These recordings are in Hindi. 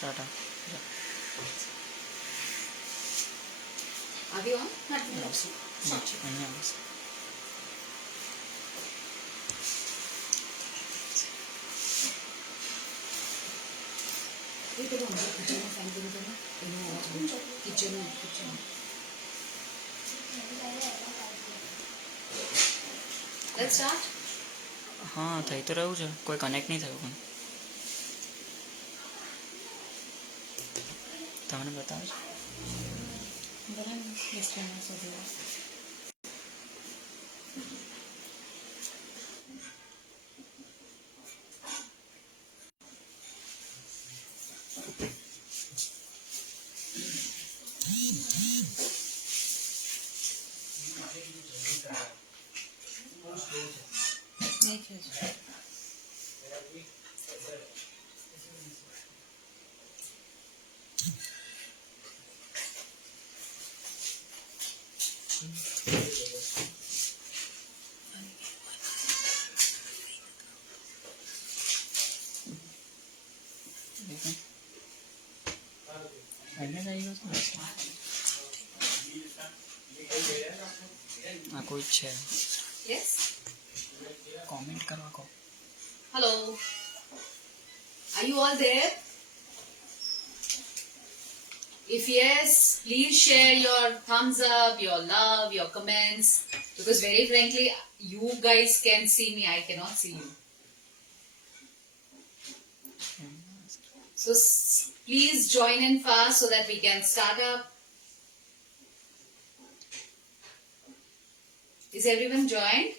Tata. Are we on? Kitchen Let's start. હા થઈ તો રહ્યું છે, કોઈ કનેક્ટ નહીં થયું. પણ તમને બતાવે છે આ કોઈ છે? Yes. કોમેન્ટ કરવા કહો. Hello. Are you all there? If yes, please share your thumbs up, your love, your comments. Because very frankly, you guys can see me, I cannot see you. So please join in fast so that we can start up. Is everyone joined?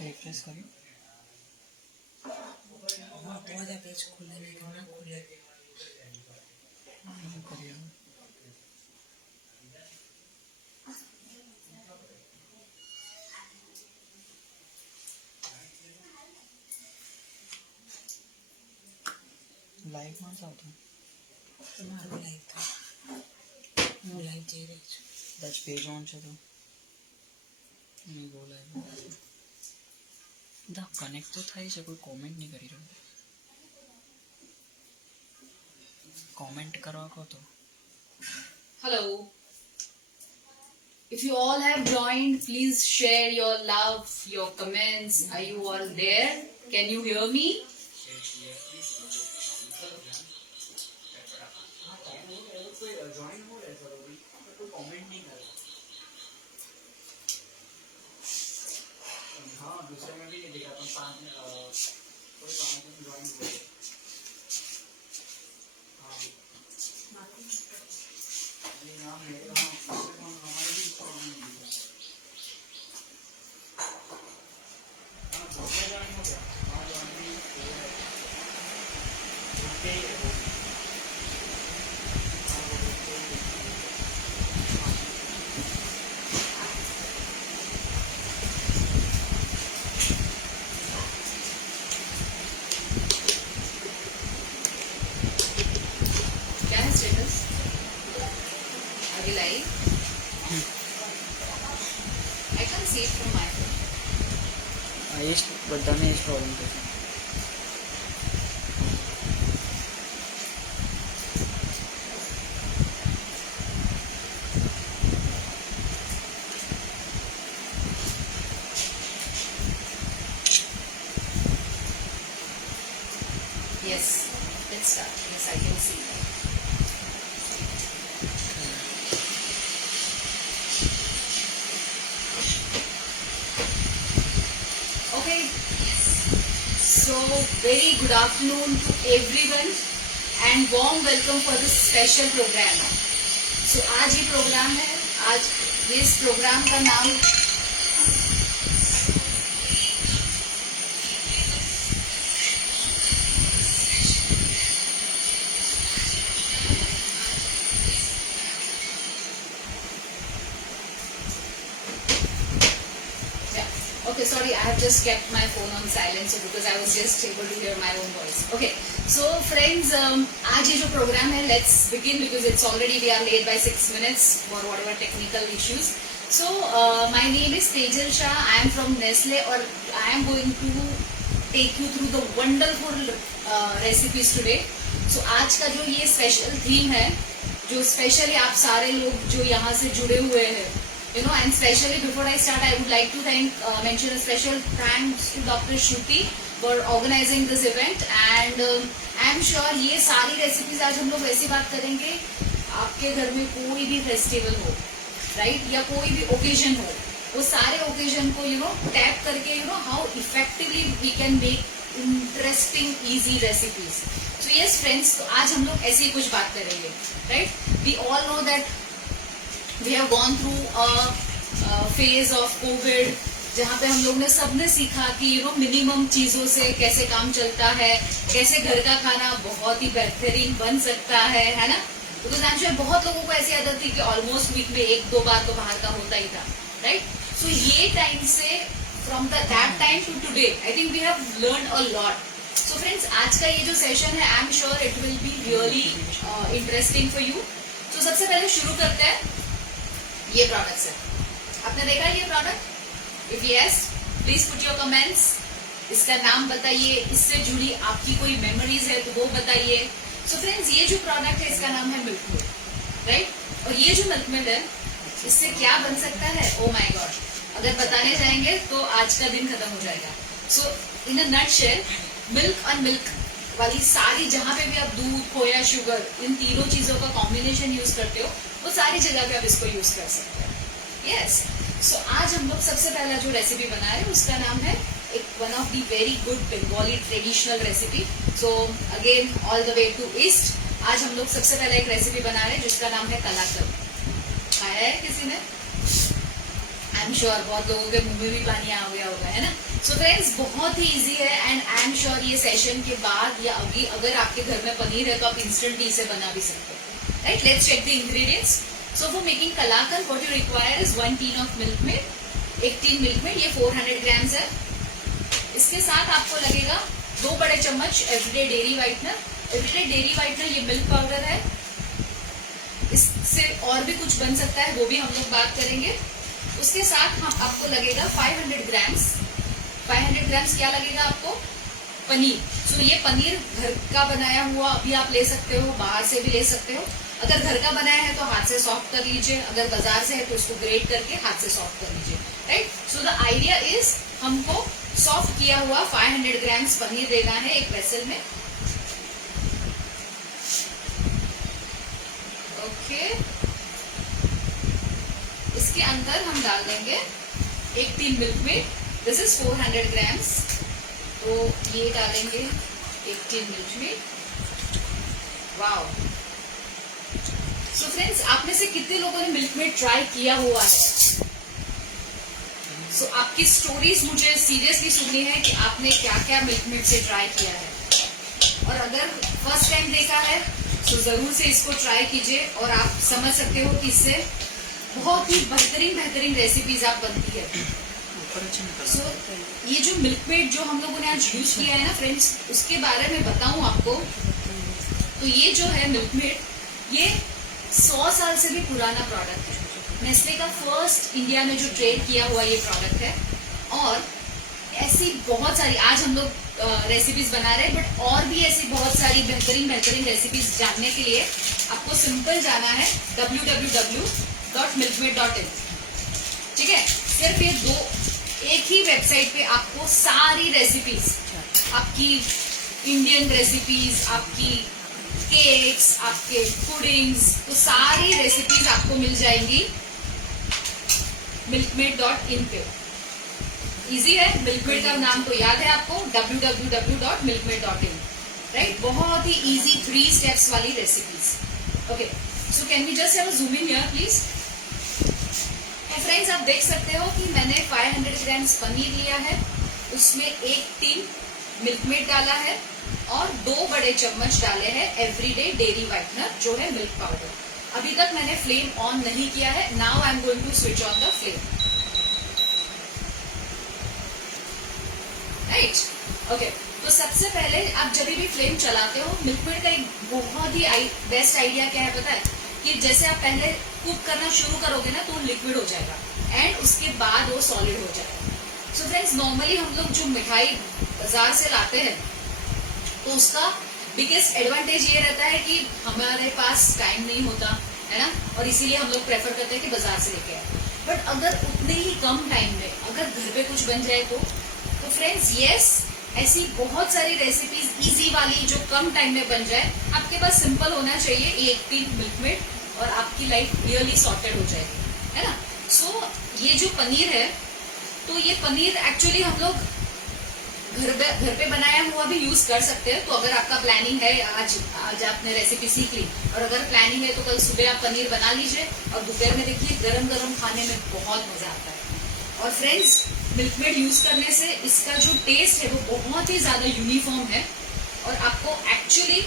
Refresh करिए. पेज खुले नहीं करना खुले. करिए. લાઈવ માં જ આવતું. તમારું લાઈવ था. હું લાઈવ જઈ રહી છું. દસ પેજ ઓન છે તો નહીં બોલાય. દા કનેક્ટ તો થાય છે, કોઈ કોમેન્ટ નહીં કરી રહ્યું. કોમેન્ટ કરવા કહો તો. Hello. If you all have joined, please share your love, your comments. Are you all there? Can you hear me? Can I status? Are we live? I can't see it from my phone. એ જ બધાને એ જ પ્રોબ્લેમ છે. Yes, let's start. Yes, I can see. Okay, so very good afternoon to everyone and warm welcome for this special program. So आज ये प्रोग्राम है, आज इस प्रोग्राम का नाम Okay, so sorry, I have just kept my phone on silent, so because I was just able to hear my own voice. Okay, so friends, आज ये जो program है, let's begin because it's already we are late by 6 minutes for whatever technical issues. So my name is Tejal Shah. I am from Nestle, और I am going to take you through the wonderful recipes today. So आज का जो ये special theme है, जो स्पेशली आप सारे लोग जो यहाँ से जुड़े हुए हैं, you know, and especially before I start, I would like to mention a special thanks to Dr. Shruti for organizing this event, and I am sure ये सारी रेसिपीज आज हम लोग वैसी बात करेंगे, आपके घर में कोई भी फेस्टिवल हो, राइट, या कोई भी ओकेजन हो, वो सारे ओकेजन को टैप करके how effectively we can make interesting easy recipes. So yes friends, तो आज हम लोग ऐसी कुछ बात करेंगे, right. We all know that we have gone through a phase of Covid, जहाँ पे हम लोग ने सबने सीखा कि मिनिमम चीजों से कैसे काम चलता है, कैसे घर का खाना बहुत ही बेहतरीन बन सकता है ना. बिकॉज आई एम श्योर बहुत लोगों को ऐसी आदत थी कि ऑलमोस्ट वीक में 1-2 बार तो बाहर का होता ही था, राइट. सो ये टाइम से from that time to today I think we have learn a lot. So friends, आज का ये जो सेशन है, I am sure it will be really interesting for you. तो सबसे पहले शुरू करते हैं. ये प्रोडक्ट्स है, आपने देखा ये product? If yes, please put your comments. इसका नाम बताइए, इससे जुड़ी आपकी कोई मेमोरीज है तो वो बताइए. सो फ्रेंड्स, ये जो प्रोडक्ट है इसका नाम है मिल्क मेड, राइट. और ये जो मिल्क मेड है, इससे क्या बन सकता है, ओ माय गॉड, अगर बताने जाएंगे तो आज का दिन खत्म हो जाएगा. सो इन अ नटशेल, मिल्क और मिल्क वाली सारी, जहां पे भी आप दूध, खोया, शुगर, इन तीनों चीजों का कॉम्बिनेशन यूज करते हो, वो सारी जगह पे आप इसको यूज कर सकते हो. यस. सो आज हम लोग सबसे पहला जो रेसिपी बना रहे हैं उसका नाम है एक one of the very good Bengali traditional recipe. So again all the way to east, आज हम लोग सबसे पहले एक रेसिपी बना रहे हैं जिसका नाम है कलाकंद. खाया है किसी ने? आई एम श्योर बहुत लोगों के मुंह में भी पानी आ गया होगा, है ना. सो फ्रेंड्स, बहुत ही इजी है, एंड आई एम श्योर ये सेशन के बाद या अभी अगर आपके घर में पनीर है तो आप इंस्टेंटली इसे बना भी सकते हो, right. Let's check the ingredients. So for making kalakand what you require is 1 tin of Milkmaid. 1 tin Milkmaid, ये 400 ग्राम्स है. इसके साथ आपको लगेगा 2 बड़े चम्मच everyday dairy whitener. Everyday dairy whitener ये मिल्क पाउडर है, इससे और भी कुछ बन सकता है, वो भी हम लोग बात करेंगे. उसके साथ हम आपको लगेगा 500 ग्राम्स. 500 ग्राम्स क्या लगेगा आपको? पनीर. सो ये पनीर घर का बनाया हुआ अभी आप ले सकते हो, बाहर से भी ले सकते हो. अगर घर का बनाया है तो हाथ से सॉफ्ट कर लीजिए, अगर बाजार से है तो इसको ग्रेट करके हाथ से सॉफ्ट कर लीजिए, right. So the idea is हमको सॉफ्ट किया हुआ 500 ग्राम्स पनीर देना है एक वेसल में. ओके. इसके अंदर हम डाल देंगे 1 tin milk made. This is 400 grams. तो ये डालेंगे 1 tin milk made. Wow. So friends, आप में से कितने लोगों ने मिल्क मेड ट्राई किया हुआ है? सो आपकी स्टोरीज मुझे सीरियसली सुननी है कि आपने क्या क्या मिल्क मेड से ट्राई किया है. और अगर फर्स्ट टाइम देखा है तो जरूर से इसको ट्राई कीजिए, और आप समझ सकते हो कि इससे बहुत ही बेहतरीन रेसिपीज आप बनती है. सो ये जो मिल्क मेड जो हम लोगों ने आज यूज किया है ना फ्रेंड्स, उसके बारे में बताऊं आपको, तो ये जो है मिल्क मेड, ये 100 साल से भी पुराना प्रोडक्ट है. नेस्ले का फर्स्ट इंडिया में जो ट्रेड किया हुआ ये प्रोडक्ट है. और ऐसी बहुत सारी आज हम लोग रेसिपीज बना रहे हैं, बट और भी ऐसी बहुत सारी बेहतरीन रेसिपीज जानने के लिए आपको सिंपल जाना है www.milkmaid.in. ठीक है. सिर्फ ये एक ही वेबसाइट पे आपको सारी रेसिपीज, आपकी इंडियन रेसिपीज, आपकी केक्स, आपके पुडिंग्स, तो सारी रेसिपीज आपको मिल जाएंगी milkmaid.in पे. इजी है, मिल्कमेड का नाम तो याद है आपको, www.milkmaid.in, राइट. बहुत ही इजी 3 स्टेप्स वाली recipes. Okay. So can we just have a zoom in here please. और फ्रेंड्स, आप देख सकते हो कि मैंने 500 ग्राम्स पनीर लिया है, उसमें 1 टीन मिल्क मेड डाला है, और 2 बड़े चम्मच डाले हैं एवरीडे डेयरी व्हाइटनर जो है मिल्क पाउडर. अभी तक मैंने फ्लेम ऑन नहीं किया है. Now I am going to switch on the flame. Right? Okay, तो सबसे पहले आप जब भी फ्लेम चलाते हो, मिल्कमेड का एक बहुत ही बेस्ट आइडिया क्या है पता है? कि जैसे आप पहले कुक करना शुरू करोगे ना, तो वो लिक्विड हो जाएगा एंड उसके बाद वो सॉलिड हो जाएगा। सो फ्रेंड्स, नॉर्मली हम लोग जो मिठाई बाजार से लाते हैं, तो उसका बिगेस्ट एडवांटेज ये रहता है कि हमारे पास टाइम नहीं होता है ना, और इसीलिए हम लोग प्रेफर करते हैं कि बाजार से लेके आए। बट अगर उतने ही कम टाइम में अगर घर पे कुछ बन जाए तो फ्रेंड्स यस, ऐसी बहुत सारी रेसिपीज इजी वाली जो कम टाइम में बन जाए, आपके पास सिंपल होना चाहिए, एक टीन मिल्कमेड और आपकी लाइफ रियली सॉर्टेड हो जाएगी, है ना। सो ये जो पनीर है, तो ये पनीर एक्चुअली हम लोग घर पे बनाया हुआ भी यूज कर सकते हैं। तो अगर आपका प्लानिंग है, आज आपने रेसिपी सीख ली, और अगर प्लानिंग है तो कल सुबह आप पनीर बना लीजिए और दोपहर में देखिए गरम गरम खाने में बहुत मजा आता है। और फ्रेंड्स, मिल्कमेड यूज करने से इसका जो टेस्ट है वो बहुत ही ज्यादा यूनिफॉर्म है, और आपको एक्चुअली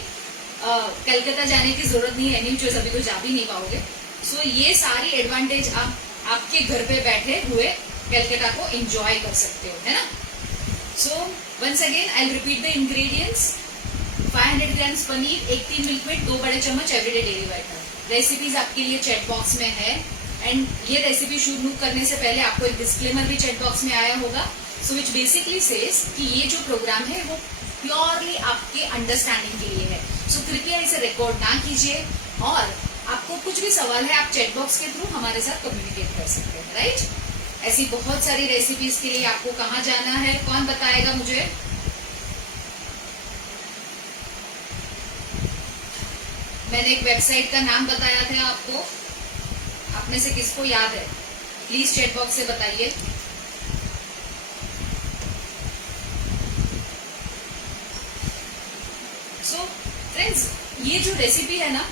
कलकत्ता जाने की जरूरत नहीं है, एनी चीज अभी तो जा भी नहीं पाओगे। सो ये सारी एडवांटेज आप आपके घर पे बैठे हुए कलकत्ता को एंजॉय कर सकते हो, है ना। So once again I repeat the ingredients. 500 grams paneer, 1 tin Milkmaid, 2 बड़े चम्मच एवरीडे डेली वाटर। रेसिपीज आपके लिए चैट बॉक्स में है, एंड ये रेसिपी शुरू करने से पहले आपको एक डिस्क्लेमर भी चैट बॉक्स में आया होगा, सो विच बेसिकली सेज कि ये जो प्रोग्राम है वो प्योरली आपके अंडरस्टैंडिंग के लिए है। सो कृपया इसे रिकॉर्ड ना कीजिए, और आपको कुछ भी सवाल है आप चैट बॉक्स के थ्रू हमारे साथ कम्युनिकेट कर सकते हैं, राइट। ऐसी बहुत सारी रेसिपीज के लिए आपको कहाँ जाना है, कौन बताएगा मुझे? मैंने एक वेबसाइट का नाम बताया था आपको, आप में से किसको याद है? प्लीज चैट बॉक्स से बताइए। सो फ्रेंड्स, ये जो रेसिपी है ना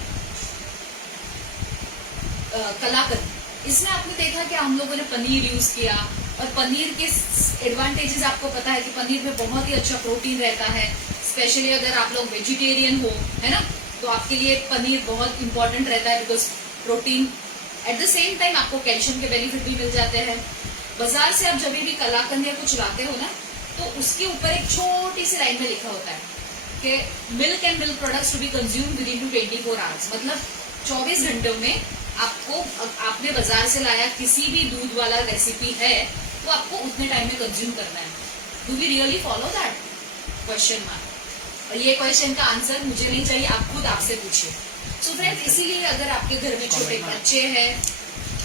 कलाकंद, इसमें आपने देखा कि हम लोगों ने पनीर यूज किया, और पनीर के एडवांटेजेस आपको पता है कि पनीर में बहुत ही अच्छा प्रोटीन रहता है, स्पेशली अगर आप लोग वेजिटेरियन हो, है ना, तो आपके लिए पनीर बहुत इंपॉर्टेंट रहता है, because protein at the same time आपको कैल्शियम के बेनिफिट भी मिल जाते हैं। बाजार से आप जब भी कलाकंद या कुछ लाते हो ना, तो उसके ऊपर एक छोटी सी लाइन में लिखा होता है कि milk and milk products to be consumed within 24 hours, मतलब 24 घंटों में आपको, आपने बाजार से लाया किसी भी दूध वाला रेसिपी है, तो आपको उतने टाइम में कंज्यूम करना है। Do we really follow that? Question mark. और ये क्वेश्चन का आंसर मुझे नहीं चाहिए, आप खुद आपसे पूछिए। सो फ्रेंड्स, इसीलिए अगर आपके घर में छोटे बच्चे हैं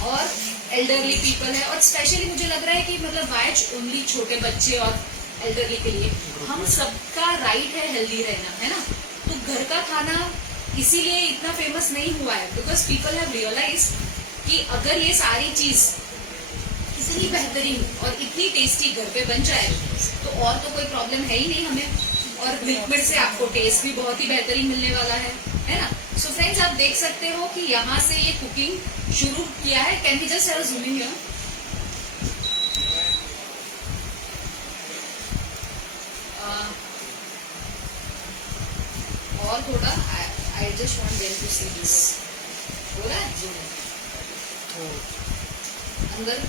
और एल्डरली पीपल है, और स्पेशली मुझे लग रहा है कि मतलब वाइज ओनली छोटे बच्चे और एल्डरली के लिए, हम सबका राइट है हेल्दी रहना, है ना। तो घर का खाना इसीलिए इतना फेमस नहीं हुआ है, बिकॉज पीपल हैव रियलाइज कि अगर ये सारी चीज इतनी बेहतरीन और इतनी टेस्टी घर पे बन जाए, तो और तो कोई प्रॉब्लम है ही नहीं हमें, और मिल्कमेड से आपको टेस्ट भी बहुत ही बेहतरीन मिलने वाला है ना। सो फ्रेंड्स, आप देख सकते हो कि यहाँ से ये कुकिंग शुरू किया है। Can we just have a zooming here? और थोड़ा I just want them to see this. हो रहा है जूम तो अंदर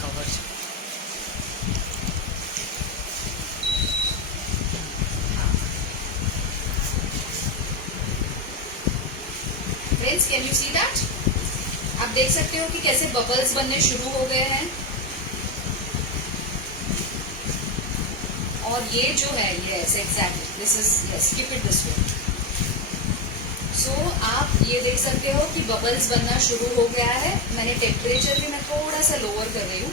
cover friends, can you see that? आप देख सकते हो कि कैसे बबल्स बनने शुरू हो गए हैं, और ये जो है, yes exactly this is, yes keep it this way. So आप ये देख सकते हो कि बबल्स बनना शुरू हो गया है। मैंने टेम्परेचर भी मैं थोड़ा सा लोअर कर रही हूँ,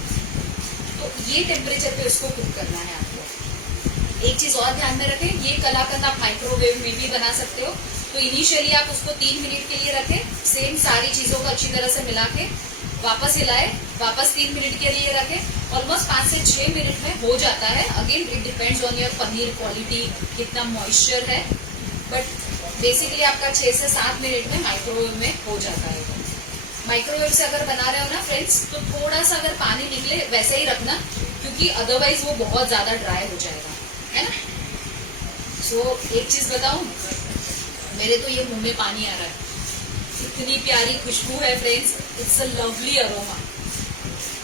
तो ये टेम्परेचर पे उसको कुक करना है आपको। एक चीज और ध्यान में रखें, ये कलाकंद आप माइक्रोवेव में भी बना सकते हो। तो इनिशियली आप उसको 3 मिनट के लिए रखें, सेम सारी चीजों को अच्छी तरह से मिला के वापस हिलाए, वापस 3 मिनट के लिए रखें, ऑलमोस्ट 5 से 6 मिनट में हो जाता है। Again it depends on your paneer quality, कितना मॉइस्चर है, बट बेसिकली आपका 6 से 7 मिनट में माइक्रोवेव में हो जाता है। माइक्रोवेव से अगर बना रहे हो ना फ्रेंड्स, तो थोड़ा सा अगर पानी निकले वैसे ही रखना, क्योंकि अदरवाइज वो बहुत ज्यादा ड्राई हो जाएगा, है ना। सो एक चीज बताऊं, मेरे तो ये मुंह में पानी आ रहा है, इतनी प्यारी खुशबू है friends, it's a lovely aroma.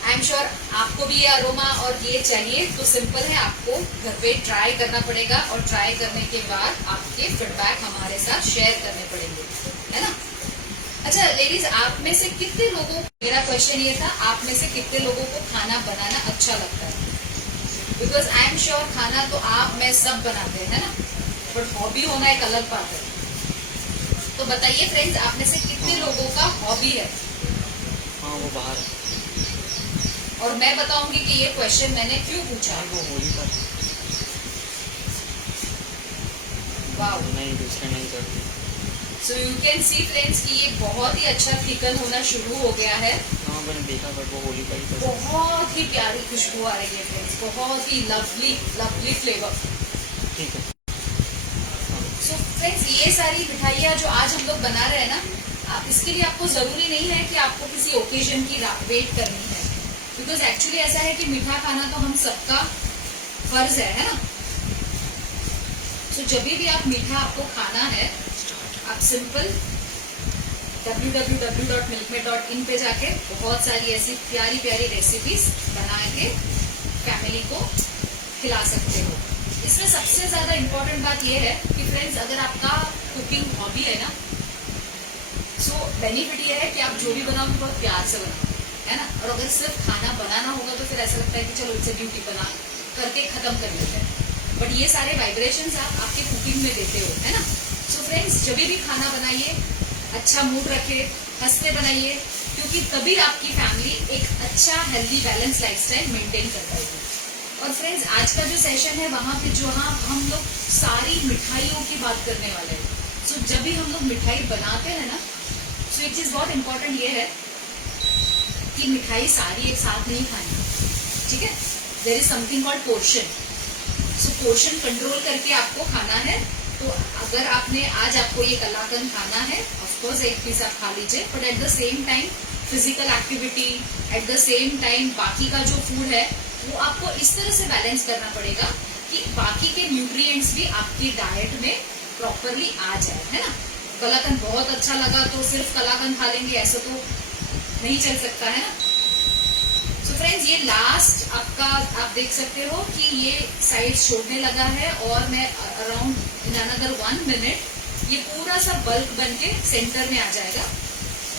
I am sure आपको भी ये अरोमा और ये चाहिए, तो सिंपल है, आपको घर पे ट्राई करना पड़ेगा और ट्राई करने के बाद आपके फीडबैक हमारे साथ शेयर करने पड़ेंगे, है ना। अच्छा लेडीज, आप में से कितने लोगों, मेरा क्वेश्चन ये था, आप में से कितने लोगों को खाना बनाना अच्छा लगता है? बिकॉज आई एम श्योर खाना तो आप में सब बनाते हैं ना, बट हॉबी होना एक अलग बात है। तो बताइए फ्रेंड्स, आप में से कितने लोगों का हॉबी है? हाँ वो बाहर है। और मैं बताऊंगी कि ये क्वेश्चन मैंने क्यों पूछा। वो होली पर वाओ, नहीं दूसरे नहीं करते। So you can see friends कि ये बहुत ही अच्छा थिकन होना शुरू हो गया है। हाँ मैंने देखा, बट वो होली पर ही करते। बहुत ही प्यारी खुशबू आ रही है फ्रेंड्स, बहुत ही लवली लवली फ्लेवर। ठीक है। सो फ्रेंड्स, ये सारी मिठाइयाँ जो आज हम लोग बना रहे हैं ना, आप इसके लिए आपको जरूरी नहीं है कि आपको किसी ओकेजन की वेट करनी है, बिकॉज एक्चुअली ऐसा है कि मीठा खाना तो हम सबका फर्ज है ना। सो जब भी आप मीठा आपको खाना है, आप सिंपल www.milkmaid.in पे जाके बहुत सारी ऐसी प्यारी प्यारी रेसिपीज बना के फैमिली को खिला सकते हो। इसमें सबसे ज्यादा इम्पोर्टेंट बात यह है कि फ्रेंड्स, अगर आपका कुकिंग हॉबी है ना, सो बेनिफिट ये है कि आप जो भी बनाओगे बहुत प्यार से बनाओ, है ना। और अगर सिर्फ खाना बनाना होगा तो फिर ऐसा लगता है कि चलो इसे ड्यूटी बना करके खत्म कर लेते हैं, बट ये सारे वाइब्रेशंस आप आपके कुकिंग में देते हो, है ना। सो फ्रेंड्स, जब भी खाना बनाइए अच्छा मूड रखे, हंसते बनाइए, क्योंकि तभी आपकी फैमिली एक अच्छा हेल्दी बैलेंस लाइफस्टाइल मेंटेन कर पाएगी। और फ्रेंड्स, आज का जो सेशन है वहां पे जहाँ हम लोग सारी मिठाइयों की बात करने वाले हैं। सो जब भी हम लोग मिठाई बनाते हैं ना, सो एक चीज बहुत इंपॉर्टेंट ये है कि मिठाई सारी एक साथ नहीं खानी, ठीक है। There is something called portion. So portion control करके आपको खाना है। तो अगर आपने आज आपको ये कलाकंद खाना है, ऑफकोर्स एक पीस आप खा लीजिए, but at the same time physical activity, at the same time बाकी का जो फूड है वो आपको इस तरह से बैलेंस करना पड़ेगा कि बाकी के न्यूट्रिएंट्स भी आपकी डाइट में प्रॉपरली आ जाए, है ना। कलाकंद बहुत अच्छा लगा तो सिर्फ कलाकंद खा लेंगे, ऐसा तो नहीं चल सकता, है ना। सो फ्रेंड्स, ये लास्ट आपका आप देख सकते हो कि ये साइड छोड़ने लगा है, और मैं अराउंड इन अनदर 1 मिनट ये पूरा सा बल्क बन के सेंटर में आ जाएगा,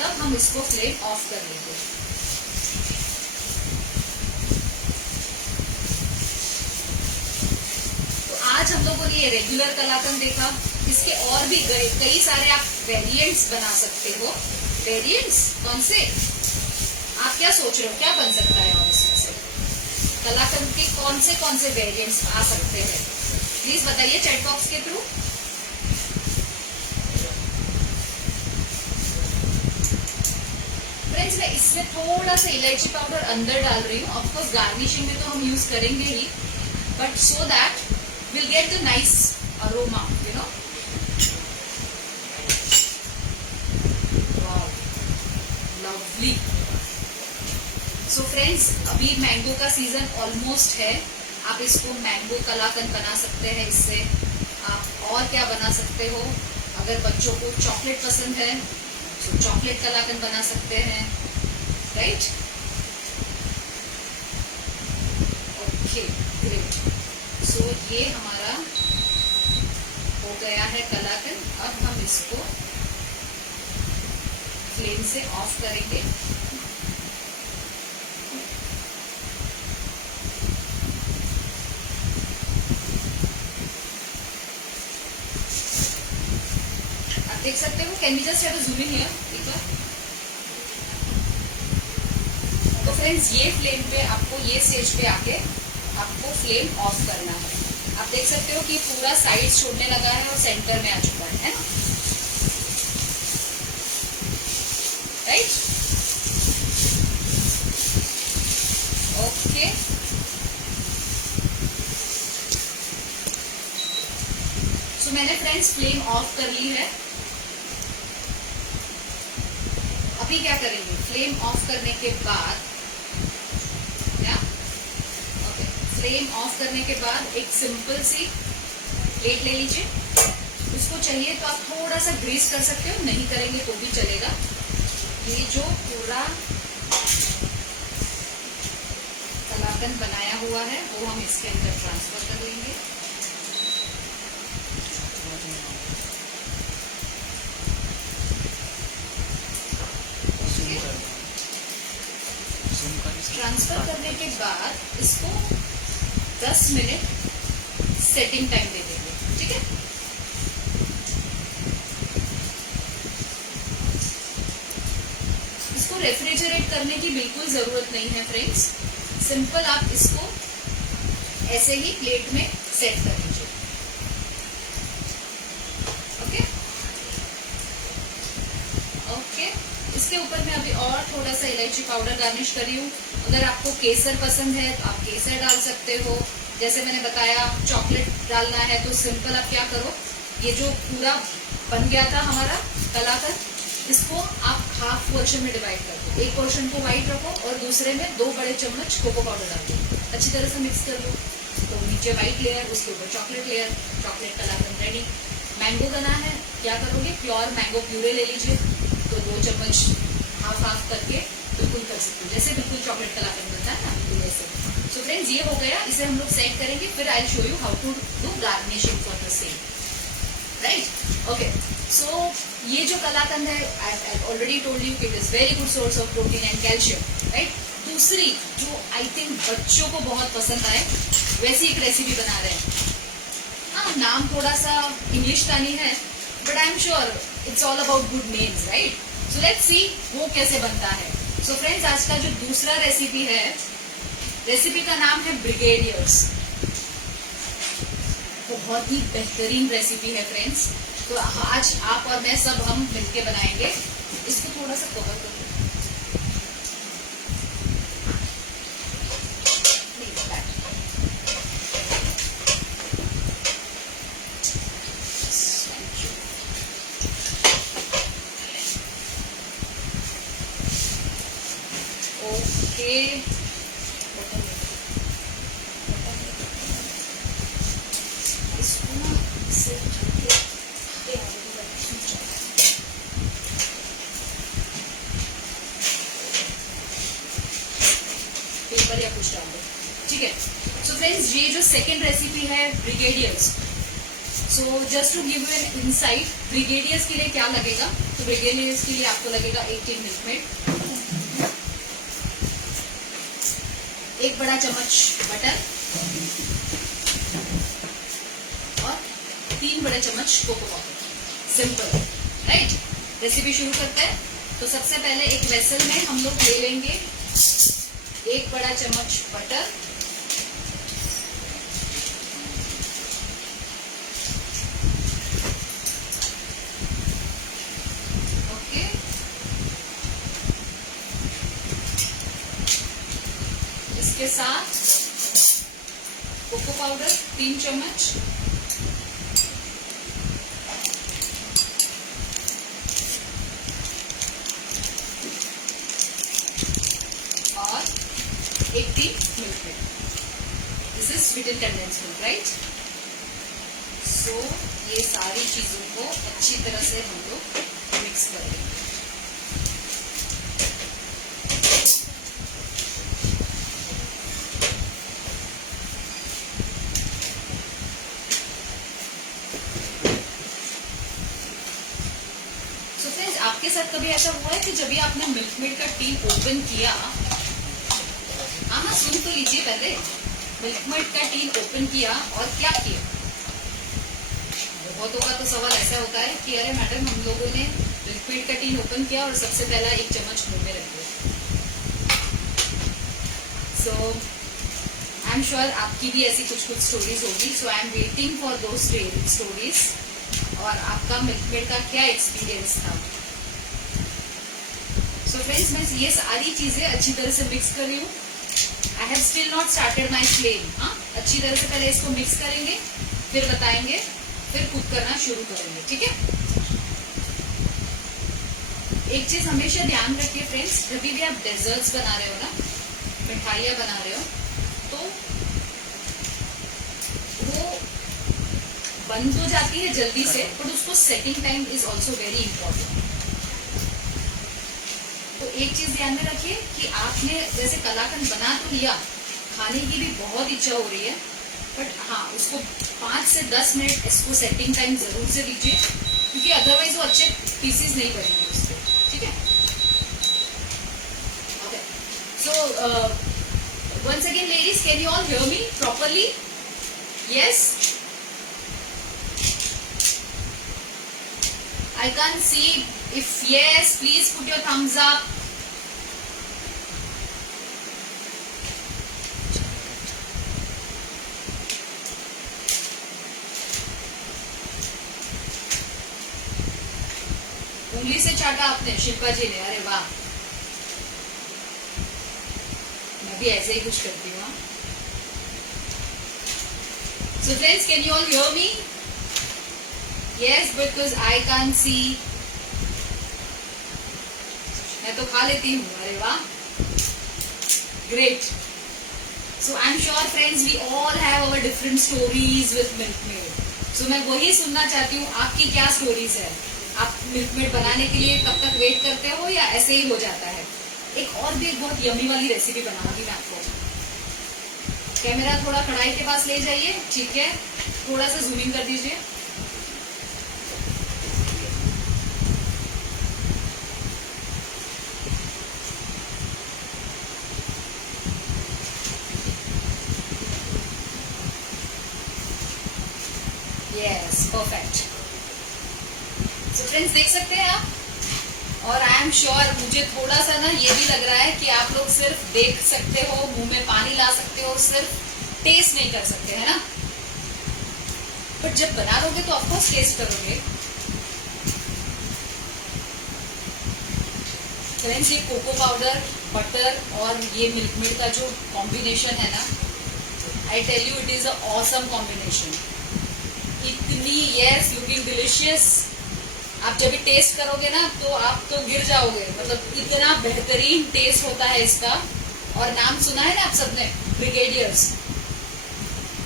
तब हम इसको फ्लेम ऑफ कर लेंगे। तो आज हम लोगों ने ये रेगुलर कलाकंद देखा, इसके और भी कई सारे आप वेरिएंट्स बना सकते हो। वेरिएंट्स कौन से, आप क्या सोच रहे हो क्या बन सकता है? और इसमें से कलाकंद के कौन से वेरिएंट्स आ सकते हैं, प्लीज बताइए चैट बॉक्स के थ्रू। फ्रेंड्स, मैं इसमें थोड़ा सा इलायची पाउडर अंदर डाल रही हूँ। ऑफकोर्स गार्निशिंग में तो हम यूज करेंगे ही, but so that will get the nice aroma, you know. Lovely. So friends, अभी मैंगो का सीजन ऑलमोस्ट है, आप इसको मैंगो कलाकंद बना सकते हैं। इससे आप और क्या बना सकते हो, अगर बच्चों को चॉकलेट पसंद है तो चॉकलेट कलाकंद बना सकते हैं, राइट। Okay great. सो ये हमारा हो गया है कलाकंद। अब हम इसको फ्लेम से ऑफ करेंगे। आप देख सकते हो, can we just have a zoom in here, ठीक है। तो फ्रेंड्स, ये फ्लेम पे आपको, ये स्टेज पे आके आपको फ्लेम ऑफ करना है। आप देख सकते हो कि पूरा साइड छोड़ने लगा है और सेंटर में आ चुका है ना, राइट। ओके, सो मैंने फ्रेंड्स फ्लेम ऑफ कर ली है। अभी क्या करेंगे, फ्लेम ऑफ करने के बाद, क्या, ओके, फ्लेम ऑफ करने के बाद एक सिंपल सी प्लेट ले लीजिए। इसको चाहिए तो आप थोड़ा सा ग्रीस कर सकते हो, नहीं करेंगे तो भी चलेगा। ये जो पूरा कलाकंद बनाया हुआ है वो हम इसके अंदर ट्रांसफर कर लेंगे। ट्रांसफर करने के बाद इसको 10 मिनट सेटिंग टाइम दे देंगे, ठीक है। इसको रेफ्रिजरेट करने की बिल्कुल जरूरत नहीं है फ्रेंड्स, सिंपल आप इसको ऐसे ही प्लेट में सेट कर लीजिए। ओके ओके, इसके ऊपर मैं अभी और थोड़ा सा इलायची पाउडर गार्निश कर रही हूँ। अगर आपको केसर पसंद है तो आप केसर डाल सकते हो। जैसे मैंने बताया चॉकलेट डालना है तो सिंपल आप क्या करो, ये जो पूरा बन गया था हमारा कलाकंद, इसको आप हाफ पोर्शन में डिवाइड कर दो। एक पोर्शन को व्हाइट रखो और दूसरे में 2 बड़े चम्मच कोको पाउडर डाल दो, अच्छी तरह से मिक्स कर लो। तो नीचे व्हाइट लेयर, उसके ऊपर चॉकलेट लेयर, चॉकलेट कलाकंद रेडी। मैंगो बना है, क्या करोगे, प्योर मैंगो प्यूरे ले लीजिए, तो 2 चम्मच हाफ हाफ करके बिल्कुल कर सकते हो, जैसे बिल्कुल चॉकलेट कलाकंद बनता है ना, बिल्कुल ऐसे। सो फ्रेंड्स ये हो गया, इसे हम लोग सेट करेंगे, फिर I show you how to do garnishing for the same, right. Okay, so ये जो कलाकंद है I already told you it is very good source of protein and calcium, right. दूसरी जो आई थिंक बच्चों को बहुत पसंद आए वैसी एक रेसिपी बना रहे हैं। हाँ, नाम थोड़ा सा इंग्लिश का नहीं है, but I am sure it's all about good names, right. So let's see वो कैसे बनता है। सो फ्रेंड्स आज का जो दूसरा रेसिपी है, रेसिपी का नाम है ब्रिगेडियर्स। बहुत ही बेहतरीन रेसिपी है फ्रेंड्स। तो आज आप और मैं सब हम मिलके बनाएंगे। इसको थोड़ा सा कवर कर दो। ओके, इसको ना इससे पेपर या कुछ डाल दो, ठीक है। सो फ्रेंड्स ये जो सेकेंड रेसिपी है brigadeiros, so just to give you an insight, brigadeiros के लिए क्या लगेगा, तो ब्रिगेडियर्स के लिए आपको लगेगा 18 मिल्कमेड, 1 बड़ा चम्मच बटर और 3 बड़े चम्मच cocoa powder, simple, right. Recipe शुरू करते हैं। तो सबसे पहले एक वेसल में हम लोग ले लेंगे 1 बड़ा चम्मच बटर, ओके, इसके साथ कोको पाउडर 3 चम्मच, और 80 milk. This is sweet and condensed milk, right. So ये सारी चीजों को अच्छी तरह से हम लोग मिक्स करेंगे। आपके साथ कभी ऐसा हुआ है कि जब भी आपने मिल्कमेड का टीन ओपन किया, हाँ सुन तो लीजिए पहले, मिल्कमेड का टीन ओपन किया और क्या किया, बहुतों का तो सवाल ऐसा होता है कि अरे मैडम हम लोगों ने मिल्कमेड का टीन ओपन किया और सबसे पहला 1 चम्मच मुंह में रख दिया। सो आई एम श्योर आपकी भी ऐसी कुछ स्टोरीज होगी। So I am waiting for those stories और आपका मिल्कमेड का क्या एक्सपीरियंस था। सो फ्रेंड्स मैं ये सारी चीजें अच्छी तरह से मिक्स कर रही हूँ। I have still not started my flame. हाँ, अच्छी तरह से पहले इसको मिक्स करेंगे, फिर बताएंगे, फिर कुक करना शुरू करेंगे, ठीक है। एक चीज हमेशा ध्यान रखिए फ्रेंड्स, जब भी आप डेजर्ट्स बना रहे हो ना, मिठाइयाँ बना रहे हो, तो वो बन तो जाती है जल्दी से, बट उसको setting time is also very important. तो एक चीज ध्यान में रखिए कि आपने जैसे कलाकंद बना तो लिया, खाने की भी बहुत इच्छा हो रही है, बट हाँ उसको 5 से 10 मिनट इसको सेटिंग टाइम जरूर से दीजिए, क्योंकि अदरवाइज वो अच्छे पीसेस नहीं बनेंगे उसके, ठीक है। Okay, so once again ladies, can you all hear me properly? Yes, I can't see. If yes, please put your thumbs up. उंगली से चाटा आपने, शिल्पा जी ने, अरे वाह, मैं भी ऐसे ही कुछ करती हूँ। So friends, can you all hear me? Yes, because I can't see. मैं तो खा लेती हूँ, अरे वाह, great. So I'm sure friends, we all have our different stories with Milkmaid. So मैं वही सुनना चाहती हूँ, आपकी क्या स्टोरीज है? आप मिल्कमेड बनाने के लिए कब तक वेट करते हो या ऐसे ही हो जाता है? एक और भी एक बहुत यमी वाली रेसिपी बनाऊंगी मैं आपको। कैमरा थोड़ा कढ़ाई के पास ले जाइए, ठीक है, थोड़ा सा जूमिंग कर दीजिए। Yes, perfect. सो फ्रेंड्स, देख सकते हैं आप, और आई एम श्योर, मुझे थोड़ा सा ना ये भी लग रहा है कि आप लोग सिर्फ देख सकते हो, मुंह में पानी ला सकते हो, सिर्फ टेस्ट नहीं कर सकते, है ना। बट जब बना लोगे तो ऑफकोर्स टेस्ट करोगे। फ्रेंड्स, ये कोको पाउडर, बटर और ये मिल्कमेड का जो कॉम्बिनेशन है ना, I tell you, it is a awesome combination. इतनी, यस, लुकिंग डिलिशियस, आप जब भी टेस्ट करोगे ना तो आप तो गिर जाओगे, मतलब इतना बेहतरीन टेस्ट होता है इसका। और नाम सुना है ना आप सबने, ब्रिगेडियर्स,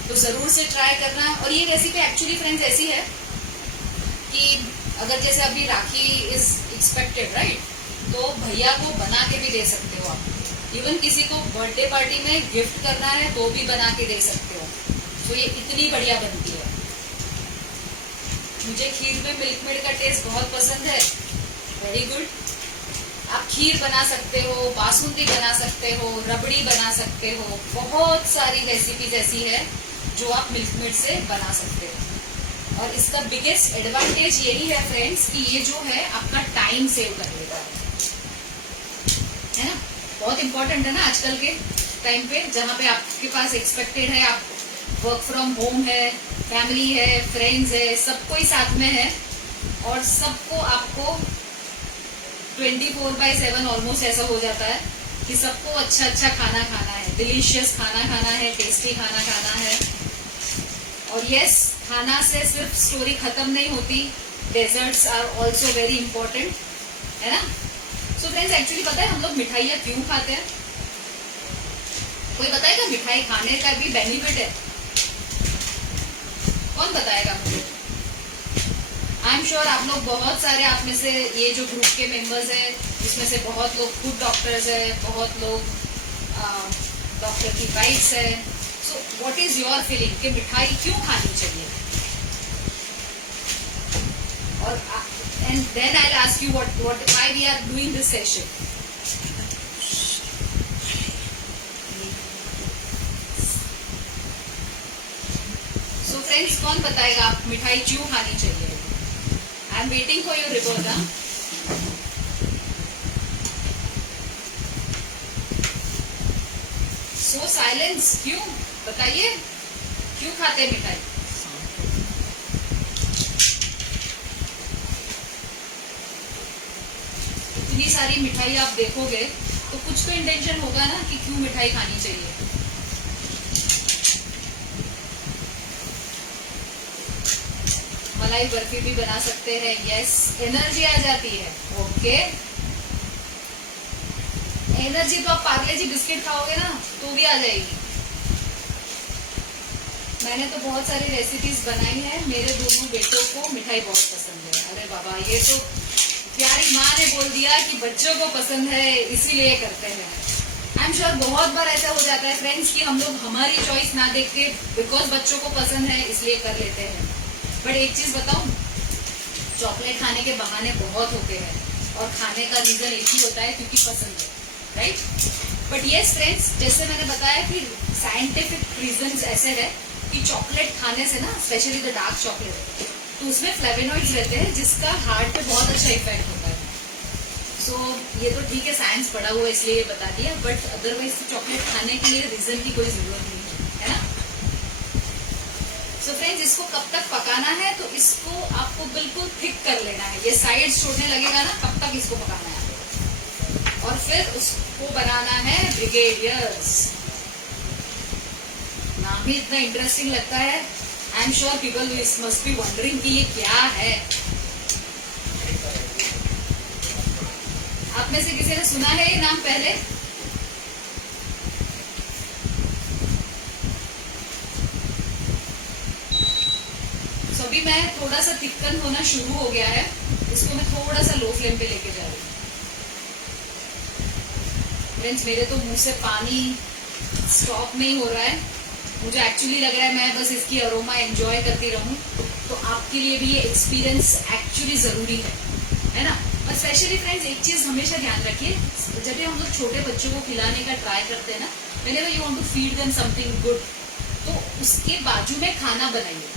तो जरूर से ट्राई करना। और ये रेसिपी एक्चुअली फ्रेंड्स ऐसी है कि अगर जैसे अभी राखी इज एक्सपेक्टेड, राइट, तो भैया को बना के भी दे सकते हो आप। इवन किसी को बर्थडे पार्टी में गिफ्ट करना है तो भी बना के दे सकते हो। तो ये इतनी बढ़िया बनती है। मुझे खीर में मिल्कमेड का टेस्ट बहुत पसंद है, वेरी गुड। आप खीर बना सकते हो, बासुंदी बना सकते हो, रबड़ी बना सकते हो, बहुत सारी रेसिपीज ऐसी है जो आप मिल्कमेड से बना सकते हो। और इसका बिगेस्ट एडवांटेज यही है फ्रेंड्स कि ये जो है आपका टाइम सेव कर लेता है ना। बहुत इंपॉर्टेंट है ना आजकल के टाइम पे, जहाँ पे आपके पास एक्सपेक्टेड है, आप वर्क फ्रॉम होम है, फैमिली है, फ्रेंड्स है, सब कोई साथ में है, और सबको आपको 24/7 ऑलमोस्ट ऐसा हो जाता है कि सबको अच्छा अच्छा खाना खाना है, डिलीशियस खाना खाना है, टेस्टी खाना खाना है। और यस, खाना से सिर्फ स्टोरी खत्म नहीं होती, desserts are also very important, है ना। सो फ्रेंड्स, एक्चुअली पता है हम लोग मिठाइयाँ क्यों खाते हैं? कोई बताएगा मिठाई खाने का भी बेनिफिट है? कौन बताएगा मुझे? आई एम श्योर आप लोग बहुत सारे, आप में से ये जो ग्रुप के मेंबर्स हैं, इसमें से बहुत लोग खुद डॉक्टर्स है, बहुत लोग डॉक्टर की वाइफ्स है। So what is your feeling कि मिठाई क्यों खानी चाहिए? और and then I will ask you what why we are doing this session. So friends, कौन बताएगा आप मिठाई क्यों खानी चाहिए? I am waiting for your report. So silence, क्यों बताइए, क्यों खाते हैं मिठाई? इतनी सारी मिठाई आप देखोगे तो कुछ तो इंटेंशन होगा ना कि क्यों मिठाई खानी चाहिए। मलाई बर्फी भी बना सकते हैं, यस, एनर्जी आ जाती है, ओके। एनर्जी तो आप पार्ले जी बिस्किट खाओगे ना तो भी आ जाएगी। मैंने तो बहुत सारी रेसिपीज बनाई है, मेरे दोनों बेटों को मिठाई बहुत पसंद है। अरे बाबा, ये तो प्यारी माँ ने बोल दिया कि बच्चों को पसंद है इसीलिए करते हैं। आई एम श्योर बहुत बार ऐसा हो जाता है फ्रेंड्स कि हम लोग हमारी चॉइस ना देख के बिकॉज बच्चों को पसंद है इसलिए कर लेते हैं। बट एक चीज बताऊं, चॉकलेट खाने के बहाने बहुत होते हैं और खाने का रीजन एक ही होता है क्योंकि पसंद है, राइट। बट यस फ्रेंड्स, जैसे मैंने बताया कि साइंटिफिक रीजंस ऐसे है कि चॉकलेट खाने से ना, स्पेशली द डार्क चॉकलेट, तो उसमें फ्लेवोनॉइड्स रहते हैं जिसका हार्ट पे बहुत अच्छा इफेक्ट होता है। सो ये तो ठीक है, साइंस पढ़ा हुआ इसलिए ये बता दिया, बट अदरवाइज चॉकलेट खाने के लिए रीजन की कोई जरूरत नहीं है ना। सो फ्रेंड्स, इसको कब तक पकाना है, तो इसको आपको बिल्कुल थिक कर लेना है। ये साइड छोड़ने लगेगा ना, तब तक इसको पकाना है और फिर उसको बनाना है ब्रिगेडियर्स। नाम भी इतना इंटरेस्टिंग लगता है। I am sure people must be wondering कि ये क्या है। आप में से किसी ने सुना है ये नाम पहले? सो अभी मैं थोड़ा सा थिक्कन होना शुरू हो गया है, इसको मैं थोड़ा सा लो फ्लेम पे लेके जा रही हूँ। फ्रेंड्स, मेरे तो मुंह से पानी स्टॉप नहीं हो रहा है। मुझे एक्चुअली लग रहा है मैं बस इसकी अरोमा एंजॉय करती रहूं। तो आपके लिए भी ये एक्सपीरियंस एक्चुअली जरूरी है ना। और स्पेशली फ्रेंड्स, एक चीज हमेशा ध्यान रखिए, जब भी हम लोग छोटे बच्चों को खिलाने का ट्राई करते हैं ना, whenever you want to feed them something good, तो उसके बाजू में खाना बनाइए।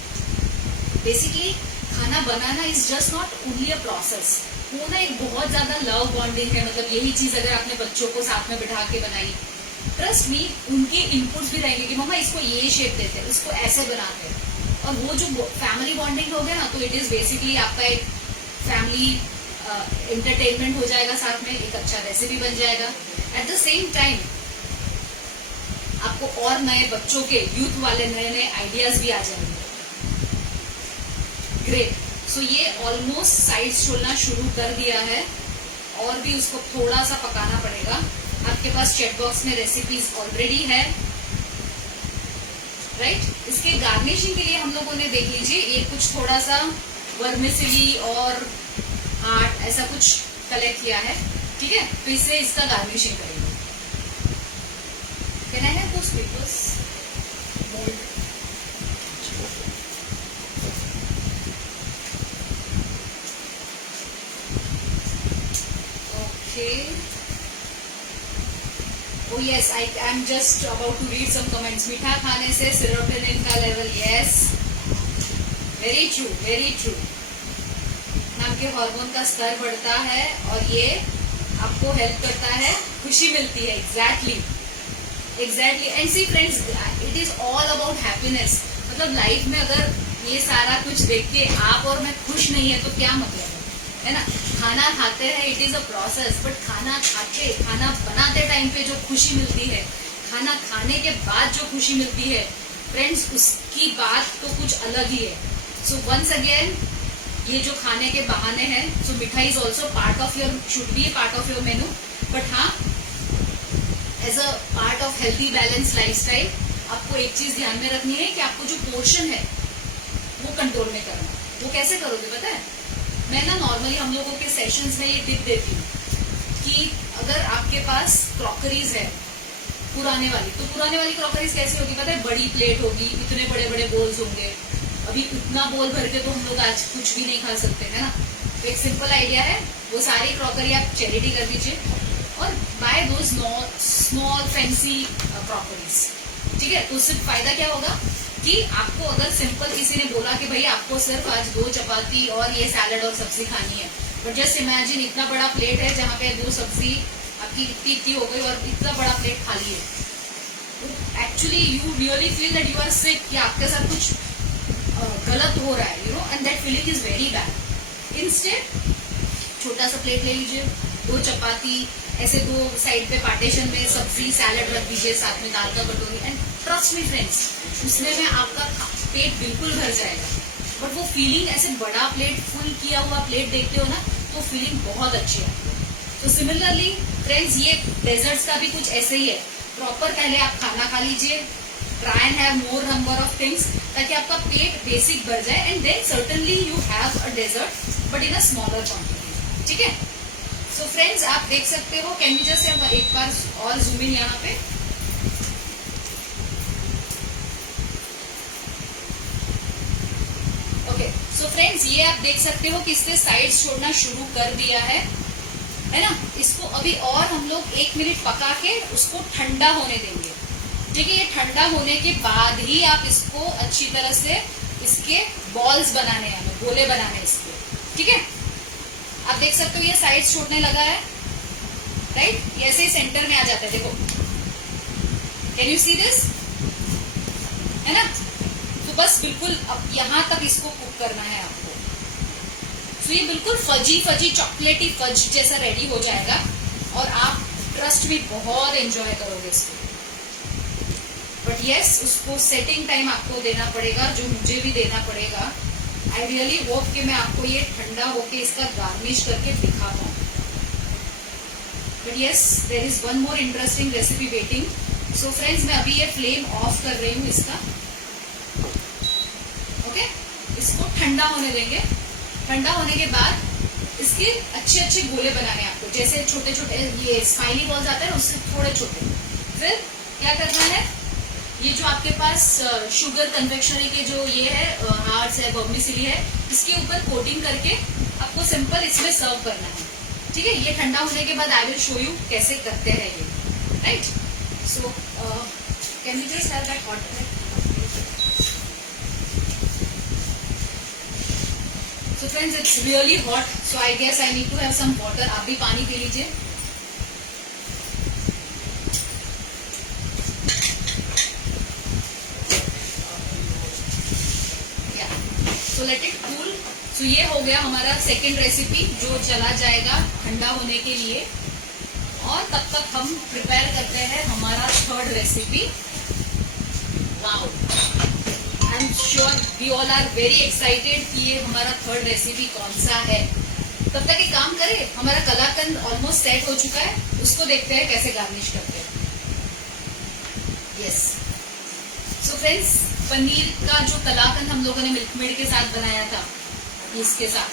बेसिकली खाना बनाना is just not only a process, वो ना एक बहुत ज्यादा लव बॉन्डिंग है। मतलब यही चीज अगर आपने बच्चों को साथ में बिठा के बनाई, ट्रस्ट मी, उनके इनपुट्स भी रहेंगे कि मम्मा इसको ये शेप देते हैं, इसको ऐसे बनाते हैं, और वो जो फैमिली बॉन्डिंग हो गया ना, तो इट इज बेसिकली आपका एक फैमिली एंटरटेनमेंट हो जाएगा, साथ में एक अच्छा रेसिपी बन जाएगा। एट द सेम टाइम आपको और नए बच्चों के, यूथ वाले नए नए आइडियाज भी आ जाएंगे। ग्रेट। सो ये ऑलमोस्ट साइड्स छोड़ना शुरू कर दिया है और भी उसको थोड़ा सा पकाना पड़ेगा। आपके पास चैट बॉक्स में रेसिपीज ऑलरेडी है, राइट। इसके गार्निशिंग के लिए हम लोगों ने, देख लीजिए, ये कुछ थोड़ा सा वर्मिसेली और हार्ट ऐसा कुछ कलेक्ट किया है, ठीक है। तो इससे इसका गार्निशिंग करेंगे। Can I have those papers? Okay. Oh yes, I am just about to read some comments. मीठा खाने से सेरोटोनिन का level, yes, very true, very true। नाम के हार्मोन का स्तर बढ़ता है और ये आपको हेल्प करता है, खुशी मिलती है। Exactly. And see friends, it is all about happiness. मतलब लाइफ में अगर ये सारा कुछ देख के आप और मैं खुश नहीं है तो क्या मतलब है ना। खाना खाते हैं, it is a process, but खाना बनाते टाइम पे जो खुशी मिलती है, खाना खाने के बाद जो खुशी मिलती है फ्रेंड्स, उसकी बात तो कुछ अलग ही है। सो वंस अगेन, ये जो खाने के बहाने हैं, so mithai is also part of your, should be part of your menu, but हाँ, as a part of healthy balance lifestyle आपको एक चीज ध्यान में रखनी है कि आपको जो पोर्शन है वो कंट्रोल में करना। वो कैसे करोगे पता है? मैं ना नॉर्मली हम लोगों के सेशंस में ये टिप देती हूँ कि अगर आपके पास क्रॉकरीज है पुराने वाली, तो पुराने वाली क्रॉकरीज कैसी होगी पता है? बड़ी प्लेट होगी, इतने बड़े बड़े बोल्स होंगे। अभी इतना बोल भर के तो हम लोग आज कुछ भी नहीं खा सकते, है ना। तो एक सिंपल आइडिया है, वो सारी क्रॉकरी आप चैरिटी कर दीजिए और बाय दो स्मॉल फैंसी क्रॉकरीज, ठीक है। तो उससे फायदा क्या होगा कि आपको अगर सिंपल किसी ने बोला कि भाई आपको सिर्फ आज 2 चपाती और ये सैलड और सब्जी खानी है, बट जस्ट इमेजिन इतना बड़ा प्लेट है जहाँ पे 2 सब्जी आपकी इतनी हो गई और इतना बड़ा प्लेट खाली है। Actually you really feel that you are sick, कि आपके साथ कुछ गलत हो रहा है, you know, and that feeling is very bad. Instead छोटा सा प्लेट ले लीजिए, 2 चपाती, ऐसे 2 साइड पे पार्टीशन में सब्जी सैलड रख दीजिए, साथ में दाल का कटोरी, एंड ट्रस्ट मी फ्रेंड्स, उसमें में आपका पेट बिल्कुल भर जाएगा। बट वो फीलिंग, ऐसे बड़ा प्लेट, फुल किया हुआ प्लेट देखते हो ना, तो फीलिंग बहुत अच्छी है। तो सिमिलरली फ्रेंड्स, ये डेजर्ट्स का भी कुछ ऐसे ही है। प्रॉपर पहले आप खाना खा लीजिए, try and have more number of things, ताकि आपका पेट बेसिक भर जाए, and then certainly you have a dessert but in a smaller quantity, ठीक है। सो फ्रेंड्स आप देख सकते हो, कैन यू जस्ट एक बार और जूम इन यहाँ पे। ओके सो फ्रेंड्स ये आप देख सकते हो कि इसने साइड्स छोड़ना शुरू कर दिया है ना। इसको अभी और हम लोग 1 मिनट पका के उसको ठंडा होने देंगे। ठीक है, ये ठंडा होने के बाद ही आप इसको अच्छी तरह से इसके बॉल्स बनाने हैं, गोले बनाने इसके। ठीक है, आप देख सकते हो ये साइड्स छोड़ने लगा है, राइट। ऐसे ही सेंटर में आ जाता है, देखो, कैन यू सी दिस, है ना। तो बस बिल्कुल अब यहाँ तक इसको कुक करना है आपको। तो ये बिल्कुल फजी फजी चॉकलेटी फज जैसा रेडी हो जाएगा और आप ट्रस्ट भी बहुत एंजॉय करोगे इसको। बट यस, उसको सेटिंग टाइम आपको देना पड़ेगा, जो मुझे भी देना पड़ेगा। आई रियली होप कि मैं आपको ये ठंडा होके इसका गार्निश करके दिखा पाऊँ। But yes, there is one more interesting recipe waiting. So friends मैं अभी ये फ्लेम ऑफ कर रही हूँ इसका। ओके, इसको ठंडा होने देंगे। ठंडा होने के बाद इसके अच्छे अच्छे गोले बनाने हैं आपको, जैसे छोटे छोटे ये स्माइली बॉल्स आते हैं ना, उससे थोड़े छोटे। फिर क्या करना है, ये जो आपके पास शुगर कन्फेक्शनरी के जो ये है हार्ट्स है, वर्मिसेली है, इसके ऊपर कोटिंग करके आपको सिंपल इसमें सर्व करना है। ठीक है, ये ठंडा होने के बाद आई विल शो यू कैसे करते हैं ये, right. So can you just have that hot. So friends, it's really hot, so I guess I need to have some water. आप भी पानी पी लीजिए। Yeah. So let it cool. So ये हो गया हमारा सेकेंड रेसिपी जो चला जाएगा ठंडा होने के लिए, और तब तक हम प्रिपेयर करते हैं हमारा third recipe. Wow, I am sure we all are very excited कि ये हमारा थर्ड रेसिपी कौन सा है। तब तक एक काम करें, हमारा कलाकंद ऑलमोस्ट सेट हो चुका है, उसको देखते हैं कैसे गार्निश करते हैं। यस, सो फ्रेंड्स पनीर का जो कलाकंद हम लोगों ने मिल्क मेड के साथ बनाया था, इसके साथ,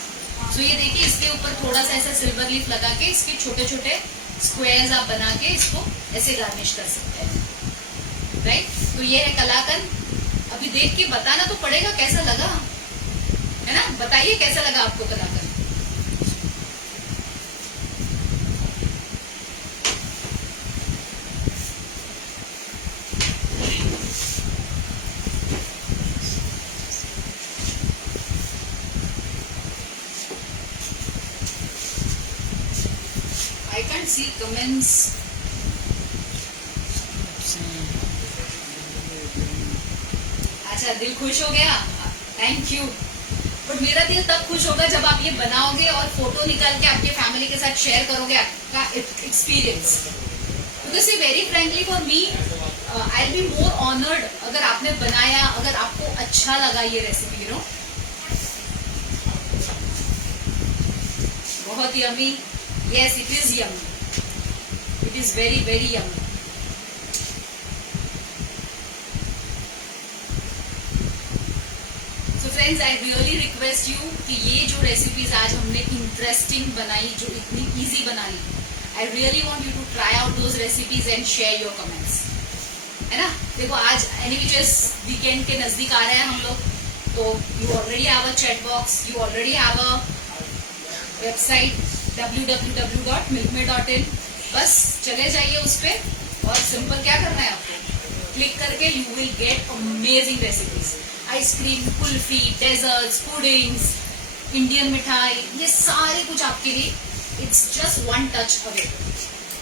सो ये देखिए इसके ऊपर थोड़ा सा ऐसा सिल्वर लीफ लगा के इसके छोटे छोटे स्क्वायर्स आप बना के इसको ऐसे गार्निश कर सकते हैं, राइट। तो ये है कलाकंद। अभी देख के बताना तो पड़ेगा कैसा लगा, है ना। बताइए कैसा लगा आपको कलाकंद। I can't see comments. अच्छा, दिल खुश हो गया, थैंक यू। बट मेरा दिल तब खुश होगा जब आप ये बनाओगे और फोटो निकाल के आपके फैमिली के साथ शेयर करोगे आपका experience. Because very frankly for me I will be more honoured अगर आपने बनाया, अगर आपको अच्छा लगा ये रेसिपी, यू नो। बहुत yummy, yes it is yummy, it is very very yummy. Friends I really request you कि ये जो रेसिपीज आज हमने इंटरेस्टिंग बनाई, जो इतनी इजी बना ली, I really want you to try out those recipes and share your comments, है ना। देखो आज एनीवेज वीकेंड के नजदीक आ रहे हैं हम लोग, तो you already have a chat box, you already have a website www.milkmaid.in। बस चले जाइए उस पर और सिंपल क्या करना है आपको, क्लिक करके you will get amazing recipes. Ice cream, kulfi, desserts, puddings, Indian mithai, ये सारे कुछ आपके लिए, it's just one touch away.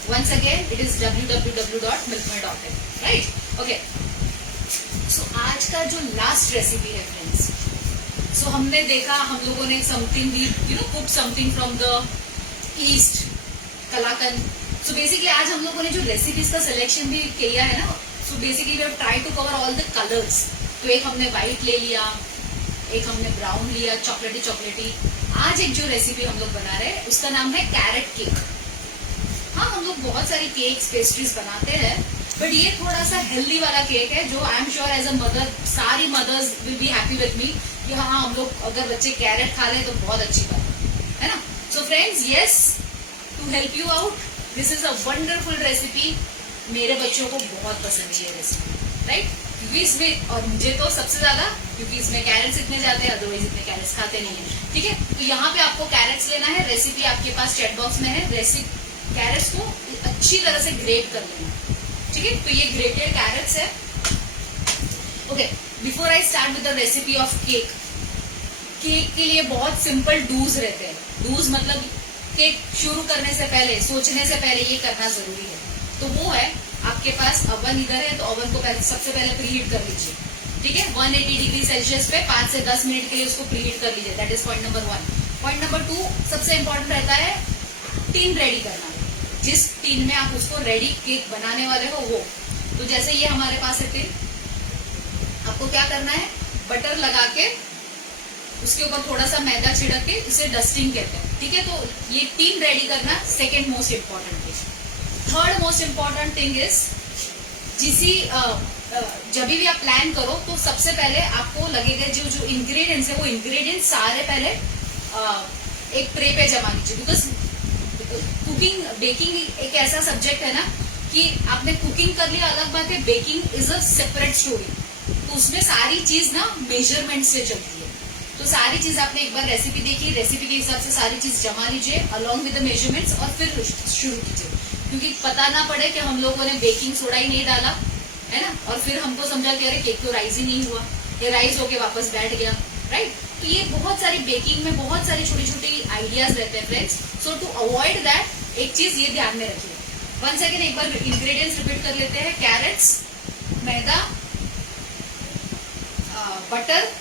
Once again it is www.milkmaid.in, right. Okay, so आज का जो लास्ट रेसिपी है फ्रेंड्स, सो हमने देखा, हम लोगों ने something we you know cook something from the east, kalakand. So basically आज हम लोगों ने जो रेसिपीज का सिलेक्शन भी किया है ना, so basically we have try to cover all the colours. तो एक हमने व्हाइट ले लिया, एक हमने ब्राउन लिया, चॉकलेटी चॉकलेटी। आज एक जो रेसिपी हम लोग बना रहे हैं उसका नाम है कैरेट केक। हाँ, हम लोग बहुत सारी केक्स पेस्ट्रीज बनाते हैं, बट ये थोड़ा सा हेल्दी वाला केक है जो I am sure as a mother सारी mothers will be happy with me कि हाँ हम लोग अगर बच्चे कैरेट खा ले तो बहुत अच्छी बात है ना। So friends, yes, to help you out, this is a wonderful recipe. मेरे बच्चों को बहुत पसंद है ये रेसिपी, राइट? क्योंकि इसमें, और मुझे तो सबसे ज्यादा, क्योंकि इसमें कैरेट्स इतने जाते हैं, अदरवाइज इतने कैरेट्स खाते नहीं है. ठीक है, तो यहाँ पे आपको कैरेट्स लेना है. रेसिपी आपके पास चैट बॉक्स में है. रेसिपी कैरेट्स को अच्छी तरह से ग्रेट कर लेना. ठीक है, तो ये ग्रेटेड कैरेट्स है. Okay, before I start with the recipe of cake. Cake के लिए बहुत सिंपल डूज रहते हैं. डूज मतलब केक शुरू करने से पहले, सोचने से पहले ये करना जरूरी है. तो वो है, आपके पास अवन इधर है, तो अवन को सबसे पहले प्रीहीट कर लीजिए. ठीक है, 180 डिग्री सेल्सियस पे 5 से 10 मिनट के लिए उसको प्रीहीट कर लीजिए. That is point number 1. Point number 2 सबसे इंपॉर्टेंट रहता है टीन रेडी करना. जिस टीन में आप उसको रेडी केक बनाने वाले हो वो. तो जैसे ये हमारे पास है टीन, आपको क्या करना है, बटर लगा के उसके ऊपर थोड़ा सा मैदा छिड़क के इसे डस्टिंग कहते हैं. ठीक है, तो ये टीन रेडी करना second most important thing. Third most important thing is, जब भी आप प्लान करो तो सबसे पहले आपको लगेगा जो इंग्रेडिएंट्स है वो इंग्रेडिएंट्स सारे पहले एक ट्रे पे जमा लीजिए. बिकॉज कुकिंग, बेकिंग एक ऐसा सब्जेक्ट है ना कि आपने कुकिंग कर लिया अलग बात है, baking is a separate story. तो उसमें सारी चीज ना मेजरमेंट से चलती है. तो सारी चीज आपने एक बार रेसिपी देखी, रेसिपी के हिसाब से सारी चीज जमा लीजिए अलॉन्ग विद द मेजरमेंट्स और फिर शुरू कीजिए. क्योंकि पता ना पड़े कि हम लोगों ने बेकिंग सोडा ही नहीं डाला है ना, और फिर हमको समझा कि अरे केक तो राइज ही नहीं हुआ, ये राइज होके वापस बैठ गया, राइट? तो ये बहुत सारी बेकिंग में बहुत सारी छोटी छोटी आइडियाज रहते हैं friends. So to avoid that एक चीज ये ध्यान में रखिए. 1 सेकेंड एक बार इंग्रेडिएंट्स रिपीट कर लेते हैं. कैरेट्स, मैदा, बटर,